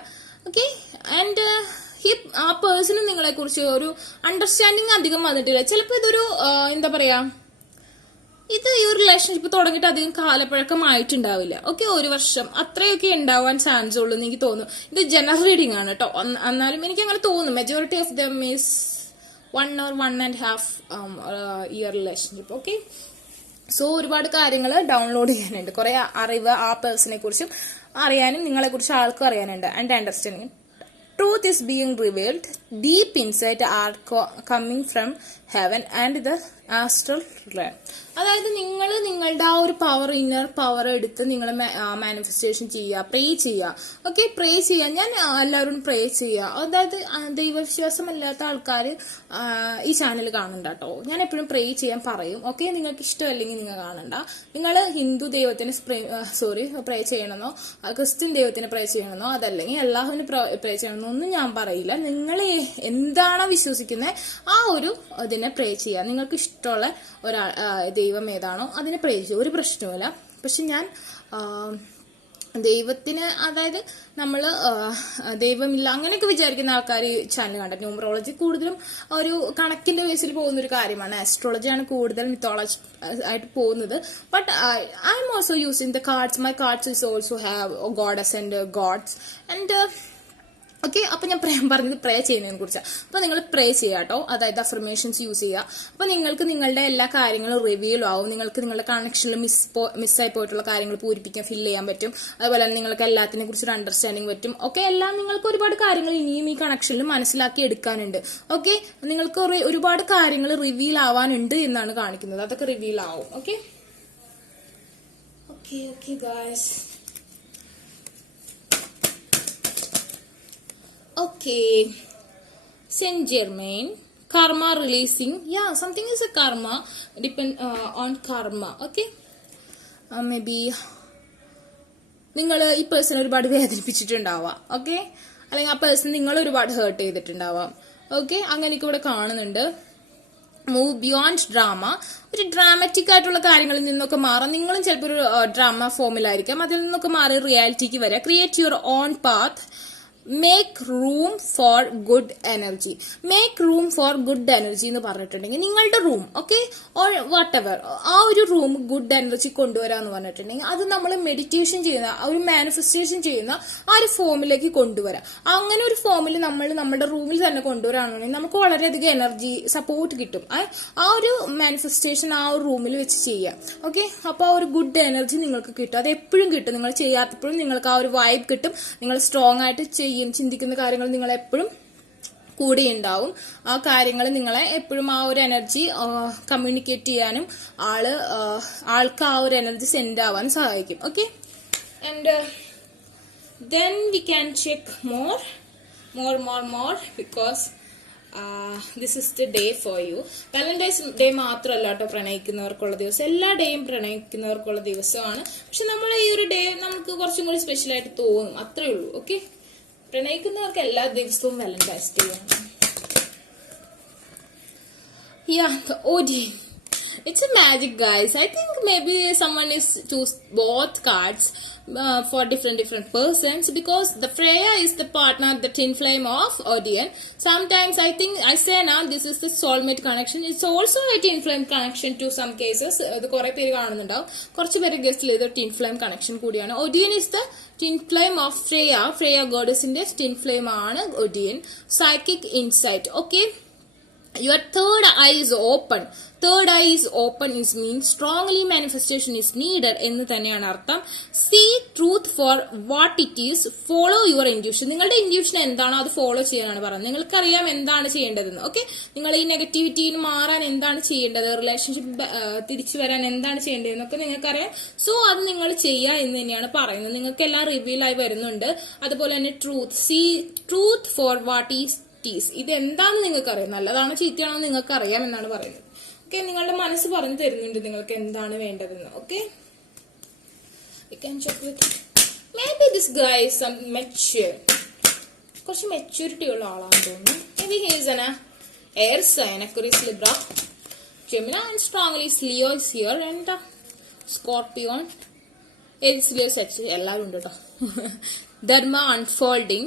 ഓക്കെ, ആൻഡ് ആ പേഴ്സണ് നിങ്ങളെ കുറിച്ച് ഒരു അണ്ടർസ്റ്റാൻഡിങ് അധികം വന്നിട്ടില്ല. ചിലപ്പോൾ ഇതൊരു എന്താ പറയാ, ഇത് ഈ ഒരു റിലേഷൻഷിപ്പ് തുടങ്ങിയിട്ട് അധികം കാലപ്പഴക്കമായിട്ടുണ്ടാവില്ല. ഓക്കെ, 1 വർഷം അത്രയൊക്കെ ഉണ്ടാവാൻ ചാൻസ് ഉള്ളൂ എന്ന് എനിക്ക് തോന്നുന്നു. ഇത് ജനറൽ റീഡിംഗ് ആണ് കേട്ടോ, എന്നാലും എനിക്ക് അങ്ങനെ തോന്നുന്നു. Majority of dum is 1 or 1.5 year relationship. Okay, so ഒരുപാട് കാര്യങ്ങൾ ഡൗൺലോഡ് ചെയ്യാനുണ്ട്, കുറെ അറിവ് ആ പേഴ്സണെ കുറിച്ചും അറിയാനും നിങ്ങളെ കുറിച്ച് ആൾക്കും അറിയാനുണ്ട്. And understanding. Truth is being revealed. Deep insight are coming from heaven and the astral realm. അതായത് നിങ്ങൾ നിങ്ങളുടെ ആ ഒരു പവർ, ഇന്നർ പവർ എടുത്ത് നിങ്ങൾ മാനിഫെസ്റ്റേഷൻ ചെയ്യുക, പ്രേ ചെയ്യുക. ഓക്കെ, പ്രേ ചെയ്യുക. ഞാൻ എല്ലാവരും പ്രേ ചെയ്യുക. അതായത് ദൈവവിശ്വാസമല്ലാത്ത ആൾക്കാർ ഈ ചാനൽ കാണണ്ട കേട്ടോ. ഞാൻ എപ്പോഴും പ്രേ ചെയ്യാൻ പറയും. ഓക്കെ, നിങ്ങൾക്ക് ഇഷ്ടമല്ലെങ്കിൽ നിങ്ങൾ കാണണ്ട. നിങ്ങൾ ഹിന്ദു ദൈവത്തിന് പ്രേ ചെയ്യണമെന്നോ ക്രിസ്ത്യൻ ദൈവത്തിന് പ്രേ ചെയ്യണമെന്നോ അതല്ലെങ്കിൽ അല്ലാഹുവിന് പ്രേ ചെയ്യണമെന്നോ ഒന്നും ഞാൻ പറയില്ല. നിങ്ങൾ എന്താണോ വിശ്വസിക്കുന്നത് ആ ഒരു ഇതിനെ പ്രേ ചെയ്യുക. നിങ്ങൾക്ക് ഇഷ്ടമുള്ള ദൈവം ഏതാണോ അതിനെ പ്രേ ചെയ്യുക, ഒരു പ്രശ്നവുമില്ല. പക്ഷെ ഞാൻ ദൈവത്തിന്, അതായത് നമ്മൾ ദൈവമില്ല അങ്ങനെയൊക്കെ വിചാരിക്കുന്ന ആൾക്കാർ ഈ ചാനൽ കണ്ട. ന്യൂമറോളജി കൂടുതലും ഒരു കണക്കിന്റെ ബേസിൽ പോകുന്ന ഒരു കാര്യമാണ്. ആസ്ട്രോളജിയാണ് കൂടുതൽ മിത്തോളജി ആയിട്ട് പോകുന്നത്. But I'm also using the cards. My cards is also have goddess and gods and okay. അപ്പൊ ഞാൻ പറഞ്ഞത് പ്രേ ചെയ്യുന്നതിനെ കുറിച്ചാണ്. അപ്പൊ നിങ്ങൾ പ്രേ ചെയ്യുക കേട്ടോ, അതായത് അഫർമേഷൻസ് യൂസ് ചെയ്യുക. അപ്പൊ നിങ്ങൾക്ക് നിങ്ങളുടെ എല്ലാ കാര്യങ്ങളും റിവീൽ ആവും. നിങ്ങൾക്ക് നിങ്ങളുടെ കണക്ഷനിൽ മിസ്സായി പോയിട്ടുള്ള കാര്യങ്ങൾ പൂരിപ്പിക്കാൻ, ഫില്ല് ചെയ്യാൻ പറ്റും. അതുപോലെ തന്നെ നിങ്ങൾക്ക് എല്ലാത്തിനെ കുറിച്ചൊരു അണ്ടർസ്റ്റാൻഡിങ് പറ്റും. ഓക്കെ, എല്ലാം നിങ്ങൾക്ക് ഒരുപാട് കാര്യങ്ങൾ ഇനിയും ഈ കണക്ഷനിൽ മനസ്സിലാക്കി എടുക്കാനുണ്ട്. ഓക്കെ, നിങ്ങൾക്ക് ഒരുപാട് കാര്യങ്ങൾ റിവീൽ ആവാനുണ്ട് എന്നാണ് കാണിക്കുന്നത്. അതൊക്കെ റിവീൽ ആവും. Okay okay okay guys. Okay, Saint Germain, karma releasing. Yeah, something is a karma. Depend on karma. Okay, maybe നിങ്ങൾ ഈ പേഴ്സൺ ഒരുപാട് വേദനിപ്പിച്ചിട്ടുണ്ടാവാം. ഓക്കെ, അല്ലെങ്കിൽ ആ പേഴ്സൺ നിങ്ങൾ ഒരുപാട് ഹേർട്ട് ചെയ്തിട്ടുണ്ടാവാം. ഓക്കെ, അങ്ങനെയൊക്കെ ഇവിടെ കാണുന്നുണ്ട്. Move beyond drama. ഒരു ഡ്രാമാറ്റിക് ആയിട്ടുള്ള കാര്യങ്ങളിൽ നിന്നൊക്കെ മാറാം. നിങ്ങളും ചിലപ്പോൾ ഒരു ഡ്രാമ ഫോമിലായിരിക്കാം, അതിൽ നിന്നൊക്കെ മാറി റിയാലിറ്റിക്ക് വരിക. Create your own path. Make room for good energy. Make room for good energy എന്ന് പറഞ്ഞിട്ടുണ്ടെങ്കിൽ നിങ്ങളുടെ room, okay, or what ever, ആ ഒരു റൂം ഗുഡ് എനർജി കൊണ്ടുവരാന്ന് പറഞ്ഞിട്ടുണ്ടെങ്കിൽ അത് നമ്മൾ മെഡിറ്റേഷൻ ചെയ്യുന്ന, ഒരു മാനിഫെസ്റ്റേഷൻ ചെയ്യുന്ന ആ ഒരു ഫോമിലേക്ക് കൊണ്ടുവരാം. അങ്ങനെ ഒരു ഫോമിൽ നമ്മൾ നമ്മുടെ റൂമിൽ തന്നെ കൊണ്ടുവരാണെന്നുണ്ടെങ്കിൽ നമുക്ക് വളരെയധികം എനർജി സപ്പോർട്ട് കിട്ടും. ആ ഒരു മാനിഫെസ്റ്റേഷൻ ആ ഒരു റൂമിൽ വെച്ച് ചെയ്യാം. ഓക്കെ, അപ്പോൾ ആ ഒരു ഗുഡ് എനർജി നിങ്ങൾക്ക് കിട്ടും. അത് എപ്പോഴും കിട്ടും. നിങ്ങൾ ചെയ്യാത്തപ്പോഴും നിങ്ങൾക്ക് ആ ഒരു വൈബ് കിട്ടും. നിങ്ങൾ സ്ട്രോങ് ആയിട്ട് ചിന്തിക്കുന്ന കാര്യങ്ങൾ നിങ്ങൾ എപ്പോഴും കൂടെ ഉണ്ടാവും. ആ കാര്യങ്ങൾ നിങ്ങളെ എപ്പോഴും ആ ഒരു എനർജി കമ്മ്യൂണിക്കേറ്റ് ചെയ്യാനും ആൾക്ക് ആ ഒരു എനർജി സെൻഡ് ആവാൻ സഹായിക്കും. Okay, and then we can check more because this is the day for you. Valentine's day മാത്രമല്ല കേട്ടോ പ്രണയിക്കുന്നവർക്കുള്ള ദിവസം, എല്ലാ ഡേയും പ്രണയിക്കുന്നവർക്കുള്ള ദിവസമാണ്. പക്ഷെ നമ്മൾ ഈ ഒരു ഡേ നമുക്ക് കുറച്ചും കൂടി സ്പെഷ്യലായിട്ട് തോന്നും, അത്രേ ഉള്ളൂ. ഓക്കെ, പ്രണയിക്കുന്നവർക്ക് എല്ലാ ദിവസവും വാലന്റൈൻസ് ഡേ ആണ്. Yeah, the OD. It's a magic, guys. I think maybe someone is choose both cards for different persons, because the Freya is the partner, the twin flame of Odin. Sometimes I think I say now this is the soulmate connection. It's also a twin flame connection to some cases. The കുറെ പേര് കാണുന്നുണ്ടാവും. കുറച്ച് പേര് ഗസ്റ്റ് ചെയ്ത twin flame connection കൂടിയാണ്. Odin is the twin flame of Freya. Freya goddessന്റെ twin flame ആണ് Odin. Psychic insight. Okay. Your third eye is open. Third eye is open is means strongly manifestation is needed എന്ന് തന്നെയാണ് അർത്ഥം. See truth for what it is. Follow your intuition. നിങ്ങളുടെ ഇൻഡ്യൂഷൻ എന്താണോ അത് ഫോളോ ചെയ്യാനാണ് പറയുന്നത്. നിങ്ങൾക്കറിയാം എന്താണ് ചെയ്യേണ്ടതെന്ന്. ഓക്കെ, നിങ്ങൾ ഈ നെഗറ്റിവിറ്റിയിൽ മാറാൻ എന്താണ് ചെയ്യേണ്ടത്, റിലേഷൻഷിപ്പ് തിരിച്ചു വരാൻ എന്താണ് ചെയ്യേണ്ടതെന്നൊക്കെ നിങ്ങൾക്കറിയാം. സോ അത് നിങ്ങൾ ചെയ്യുക എന്ന് തന്നെയാണ് പറയുന്നത്. നിങ്ങൾക്ക് എല്ലാം റിവീൽ ആയി വരുന്നുണ്ട്. അതുപോലെ തന്നെ truth. See truth for what is ഇത് എന്താണെന്ന് നിങ്ങൾക്ക് അറിയാം, നല്ലതാണോ ചീത്തയാണോ നിങ്ങൾക്ക് അറിയാം എന്നാണ് പറയുന്നത്. ഓക്കെ, നിങ്ങളുടെ മനസ്സ് പറഞ്ഞു തരുന്നുണ്ട് നിങ്ങൾക്ക് എന്താണ് വേണ്ടതെന്ന്. Okay, maybe this guy is some mature, കുറച്ച് മെച്യൂരിറ്റി ഉള്ള ആളാണെന്ന് തോന്നുന്നു. Maybe he is an air sign, Aquarius, Libra, Gemini, and strongly Leo is here, and Scorpion, Aries, Leo, Sagittarius എല്ലാവരും ഉണ്ട് കേട്ടോ. Dharma unfolding.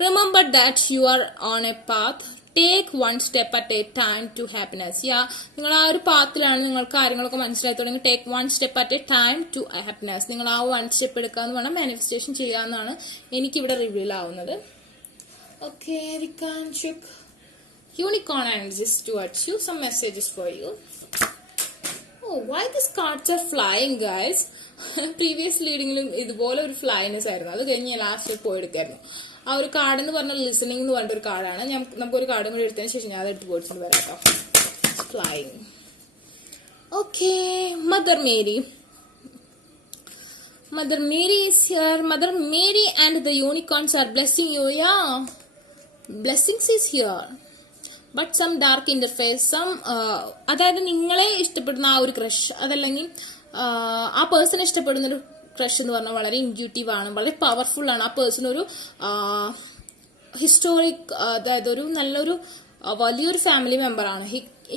Remember that you are on a path. Take one step at a time to happiness. Yeah, നിങ്ങൾ ആ ഒരു പാത്തിലാണ്, നിങ്ങൾ കാര്യങ്ങളൊക്കെ മനസ്സിലായി തുടങ്ങി. Take one step at a time to happiness. നിങ്ങൾ ആ വൺ സ്റ്റെപ്പ് എടുക്കാന്ന് വേണം മാനിഫെസ്റ്റേഷൻ ചെയ്യാമെന്നാണ് എനിക്കിവിടെ റിവീൽ ആവുന്നത്. Okay, we can check unicorn energies towards you. Some messages for you. Oh, why these cards are flying, guys? Previous ലീഡിങ്ങിലും ഇതുപോലെ ഒരു ഫ്ലൈനെസ് ആയിരുന്നു. അത് കഴിഞ്ഞ് ലാസ്റ്റ് പോയെടുക്കായിരുന്നു. ആ ഒരു കാർഡ് എന്ന് പറഞ്ഞാൽ ലിസണിംഗ് എന്ന് പറഞ്ഞൊരു കാർഡാണ്. നമുക്കൊരു കാർഡ് കൂടി എടുത്തതിന് ശേഷം ഞാൻ അതെടുത്ത് പോയിട്ടുണ്ട് വരാം കേട്ടോ. Flying. Okay, Mother Mary. Mother Mary is here. Mother Mary and the unicorns are blessing you. Yeah, blessings is here. But some dark interface, some അതായത് നിങ്ങളെ ഇഷ്ടപ്പെടുന്ന ആ ഒരു ക്രഷ്, അതല്ലെങ്കിൽ ആ പേഴ്സണെ ഇഷ്ടപ്പെടുന്ന ഒരു ക്രഷ് എന്ന് പറഞ്ഞാൽ വളരെ ഇൻറ്റ്യൂട്ടീവ് ആണ്, വളരെ പവർഫുൾ ആണ്. ആ പേഴ്സൺ ഒരു ഹിസ്റ്റോറിക്, അതായത് ഒരു നല്ലൊരു വലിയൊരു ഫാമിലി മെമ്പർ ആണ്.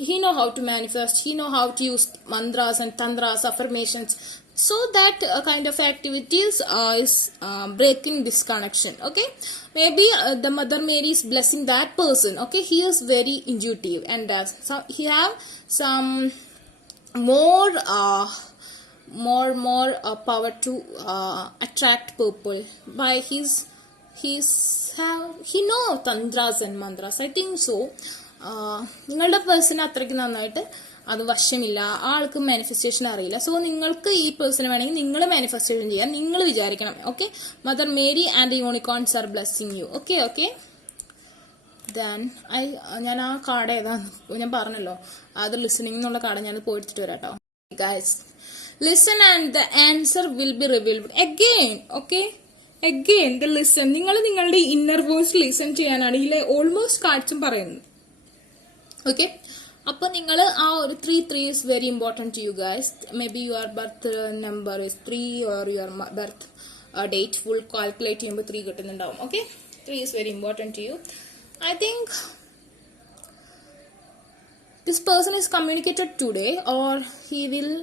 He know how to manifest. He know how to use mantras and tantras, affirmations. So that kind of activities is breaking this connection. Okay, maybe the Mother Mary is blessing that person. Okay, he is very intuitive and so he have some more power to attract people by he know tantras and mantras. I think so. നിങ്ങളുടെ പേഴ്സൺ അത്രയ്ക്ക് നന്നായിട്ട് അത് വശമില്ല, ആൾക്ക് മാനിഫെസ്റ്റേഷൻ അറിയില്ല. സോ നിങ്ങൾക്ക് ഈ പേഴ്സൺ വേണമെങ്കിൽ നിങ്ങൾ മാനിഫെസ്റ്റേഷൻ ചെയ്യാൻ നിങ്ങൾ വിചാരിക്കണം. Okay, Mother Mary and unicorns are blessing you. Okay okay, then ഞാൻ ആ കാർഡ് ഏതാന്ന് ഞാൻ പറഞ്ഞല്ലോ, അത് ലിസണിംഗ് എന്നുള്ള കാർഡ് ഞാൻ പോയിട്ട് വരാം കേട്ടോ. Guys, listen and the answer will be revealed again. Okay, again the listen. നിങ്ങൾ നിങ്ങളുടെ ഇന്നർ വോയിസ് ലിസൺ ചെയ്യാനാണ് ഇതിലെ ഓൾമോസ്റ്റ് കാർഡ്സും പറയുന്നത്. ഓക്കെ, അപ്പൊ നിങ്ങൾ ആ ഒരു 3 is very important to you guys. Maybe your birth number is 3 or your birth date full calculate ചെയ്യുമ്പോൾ 3 കിട്ടുന്നുണ്ടാവും. Okay, 3 is very important to you. I think this person is communicated today, or he will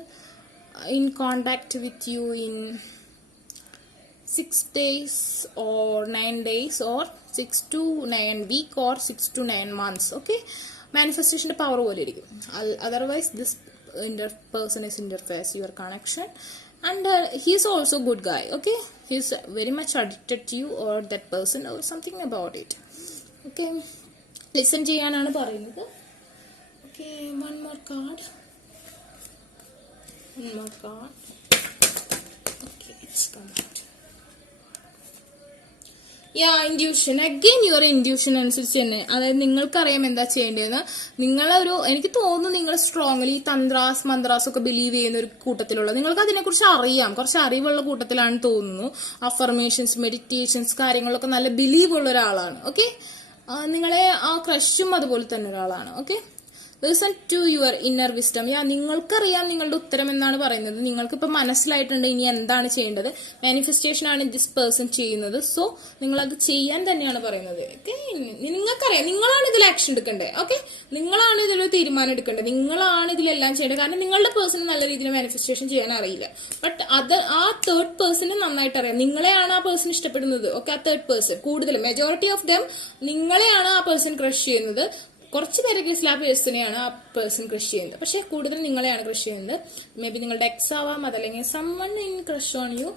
in contact with you in 6 days or 9 days or 6 to 9 week or 6 to 9 months. Okay, മാനിഫെസ്റ്റേഷന്റെ പവർ പോലെ ഇരിക്കും. Otherwise this person is interface your connection and he is also good guy. Okay, he is very much addicted to you or that person or something about it. Okay, listen ചെയ്യാനാണ് പറയുന്നത്. Okay, one more card. Okay, it's come out. Induction again your induction അനുസരിച്ച് തന്നെ, അതായത് നിങ്ങൾക്കറിയാം എന്താ ചെയ്യേണ്ടതെന്ന്. നിങ്ങളൊരു, എനിക്ക് തോന്നുന്നു നിങ്ങൾ സ്ട്രോങ്ലി തന്ത്രാസ് മന്ത്രാസ് ഒക്കെ ബിലീവ് ചെയ്യുന്ന ഒരു കൂട്ടത്തിലുള്ള, നിങ്ങൾക്ക് അതിനെക്കുറിച്ച് അറിയാം, കുറച്ച് അറിവുള്ള കൂട്ടത്തിലാണെന്ന് തോന്നുന്നു. അഫർമേഷൻസ്, മെഡിറ്റേഷൻസ് കാര്യങ്ങളൊക്കെ നല്ല ബിലീവ് ഉള്ള ഒരാളാണ്. ഓക്കെ, നിങ്ങളെ ആ ക്രഷും അതുപോലെ തന്നെ ഒരാളാണ്. Okay, listen to your inner wisdom. നിങ്ങൾക്കറിയാം നിങ്ങളുടെ ഉത്തരം എന്നാണ് പറയുന്നത്. നിങ്ങൾക്ക് ഇപ്പൊ മനസ്സിലായിട്ടുണ്ട് ഇനി എന്താണ് ചെയ്യേണ്ടത്. മാനിഫെസ്റ്റേഷൻ ആണ് ദിസ് പേഴ്സൺ ചെയ്യുന്നത്. സോ നിങ്ങൾ അത് ചെയ്യാൻ തന്നെയാണ് പറയുന്നത്. നിങ്ങൾക്കറിയാം, നിങ്ങളാണ് ഇതിൽ ആക്ഷൻ എടുക്കേണ്ടത്. ഓക്കെ, നിങ്ങളാണ് ഇതിലൊരു തീരുമാനം എടുക്കേണ്ടത്. നിങ്ങളാണ് ഇതിലെല്ലാം ചെയ്യേണ്ടത്. കാരണം നിങ്ങളുടെ പേഴ്സൺ നല്ല രീതിയിൽ മാനിഫെസ്റ്റേഷൻ ചെയ്യാൻ അറിയില്ല. ബട്ട് അത് ആ തേർഡ് പേഴ്സണ് നന്നായിട്ട് അറിയാം. നിങ്ങളെയാണ് ആ പേഴ്സൺ ഇഷ്ടപ്പെടുന്നത്. ഓക്കെ, ആ തേർഡ് പേഴ്സൺ കൂടുതൽ മെജോറിറ്റി ഓഫ് ദം നിങ്ങളെയാണ് ആ പേഴ്സൺ ക്രഷ് ചെയ്യുന്നത്. കുറച്ച് പേരെ കേസിൽ ആ പേഴ്സണെയാണ് ആ പേഴ്സൺ ക്രഷ് ചെയ്യുന്നത്. പക്ഷെ കൂടുതൽ നിങ്ങളെയാണ് ക്രഷ് ചെയ്യുന്നത്. മേ ബി നിങ്ങളുടെ എക്സ് ആവാം, അതല്ലെങ്കിൽ someone in crush on you.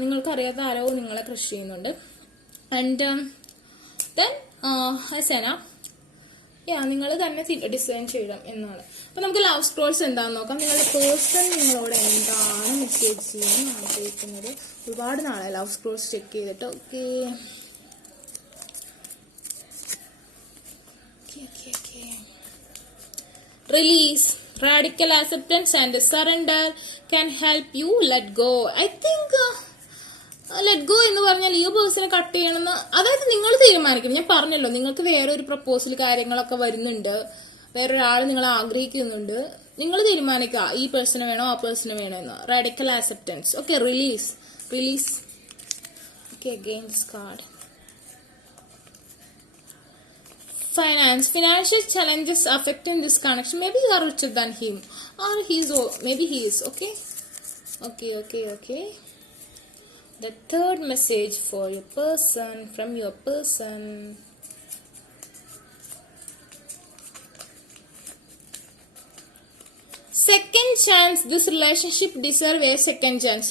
നിങ്ങൾക്ക് അറിയാത്ത ആരോ നിങ്ങളെ ക്രഷ് ചെയ്യുന്നുണ്ട്. ആൻഡ് ദെൻ ഹസന നിങ്ങൾ തന്നെ ഡിസൈൻ ചെയ്യണം എന്നാണ്. അപ്പൊ നമുക്ക് ലവ് സ്ക്രോൾസ് എന്താണെന്ന് നോക്കാം. നിങ്ങളുടെ പേഴ്സൺ നിങ്ങളോട് എന്താണ് മെസ്സേജ് ചെയ്യാൻ ആഗ്രഹിക്കുന്നത്. ഒരുപാട് നാളെ ലവ് സ്ക്രോൾസ് ചെക്ക് ചെയ്തിട്ട്. Okay, release, radical acceptance and surrender can help you let go. I think let go എന്ന് പറഞ്ഞാൽ ഈ പേഴ്സണെ കട്ട് ചെയ്യണമെന്ന്, അതായത് നിങ്ങൾ തീരുമാനിക്കണം. ഞാൻ പറഞ്ഞല്ലോ, നിങ്ങൾക്ക് വേറെ ഒരു പ്രപ്പോസൽ കാര്യങ്ങളൊക്കെ വരുന്നുണ്ട്, വേറൊരാൾ നിങ്ങൾ ആഗ്രഹിക്കുന്നുണ്ട്. നിങ്ങൾ തീരുമാനിക്കുക ഈ പേഴ്സണെ വേണോ ആ പേഴ്സണെ വേണോ എന്ന്. Radical acceptance. Okay, release. Okay, again this card. Financial challenges affecting this connection. Maybe you are richer than him, or maybe he is. Okay. The third message for your person, from your person. Second chance. This relationship deserve a second chance.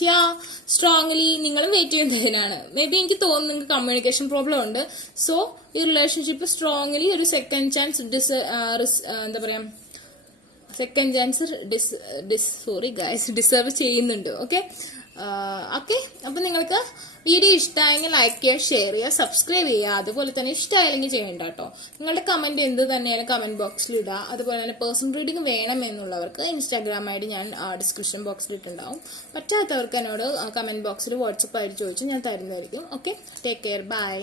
Strongly നിങ്ങളും വെയിറ്റ് ചെയ്യുന്നതിനാണ്. മേ ബി എനിക്ക് തോന്നുന്നു നിങ്ങൾക്ക് കമ്മ്യൂണിക്കേഷൻ പ്രോബ്ലം ഉണ്ട്. സോ ഈ റിലേഷൻഷിപ്പ് സ്ട്രോങ്ലി ഒരു സെക്കൻഡ് ചാൻസ് എന്താ പറയാ, സെക്കൻഡ് ചാൻസ് ഡിസേർവ് ചെയ്യുന്നുണ്ട്. ഓക്കെ. അപ്പൊ നിങ്ങൾക്ക് വീഡിയോ ഇഷ്ടമായെങ്കിൽ ലൈക്ക് ചെയ്യുക, ഷെയർ ചെയ്യുക, സബ്സ്ക്രൈബ് ചെയ്യുക. അതുപോലെ തന്നെ ഇഷ്ടമായില്ലെങ്കിൽ ചെയ്യണ്ട കേട്ടോ. നിങ്ങളുടെ കമന്റ് എന്ത് തന്നെയാലും കമന്റ് ബോക്സിൽ ഇടുക. അതുപോലെ തന്നെ പേഴ്സണൽ റീഡിംഗ് വേണമെന്നുള്ളവർക്ക് ഇൻസ്റ്റാഗ്രാം ഐഡി ഞാൻ ഡിസ്ക്രിപ്ഷൻ ബോക്സിൽ ഇട്ടുണ്ടാവും. പറ്റാത്തവർക്ക് എന്നോട് കമന്റ് ബോക്സിൽ വാട്സപ്പ് ആയിട്ട് ചോദിച്ചു ഞാൻ തരുന്നതായിരിക്കും. Okay, take care, by.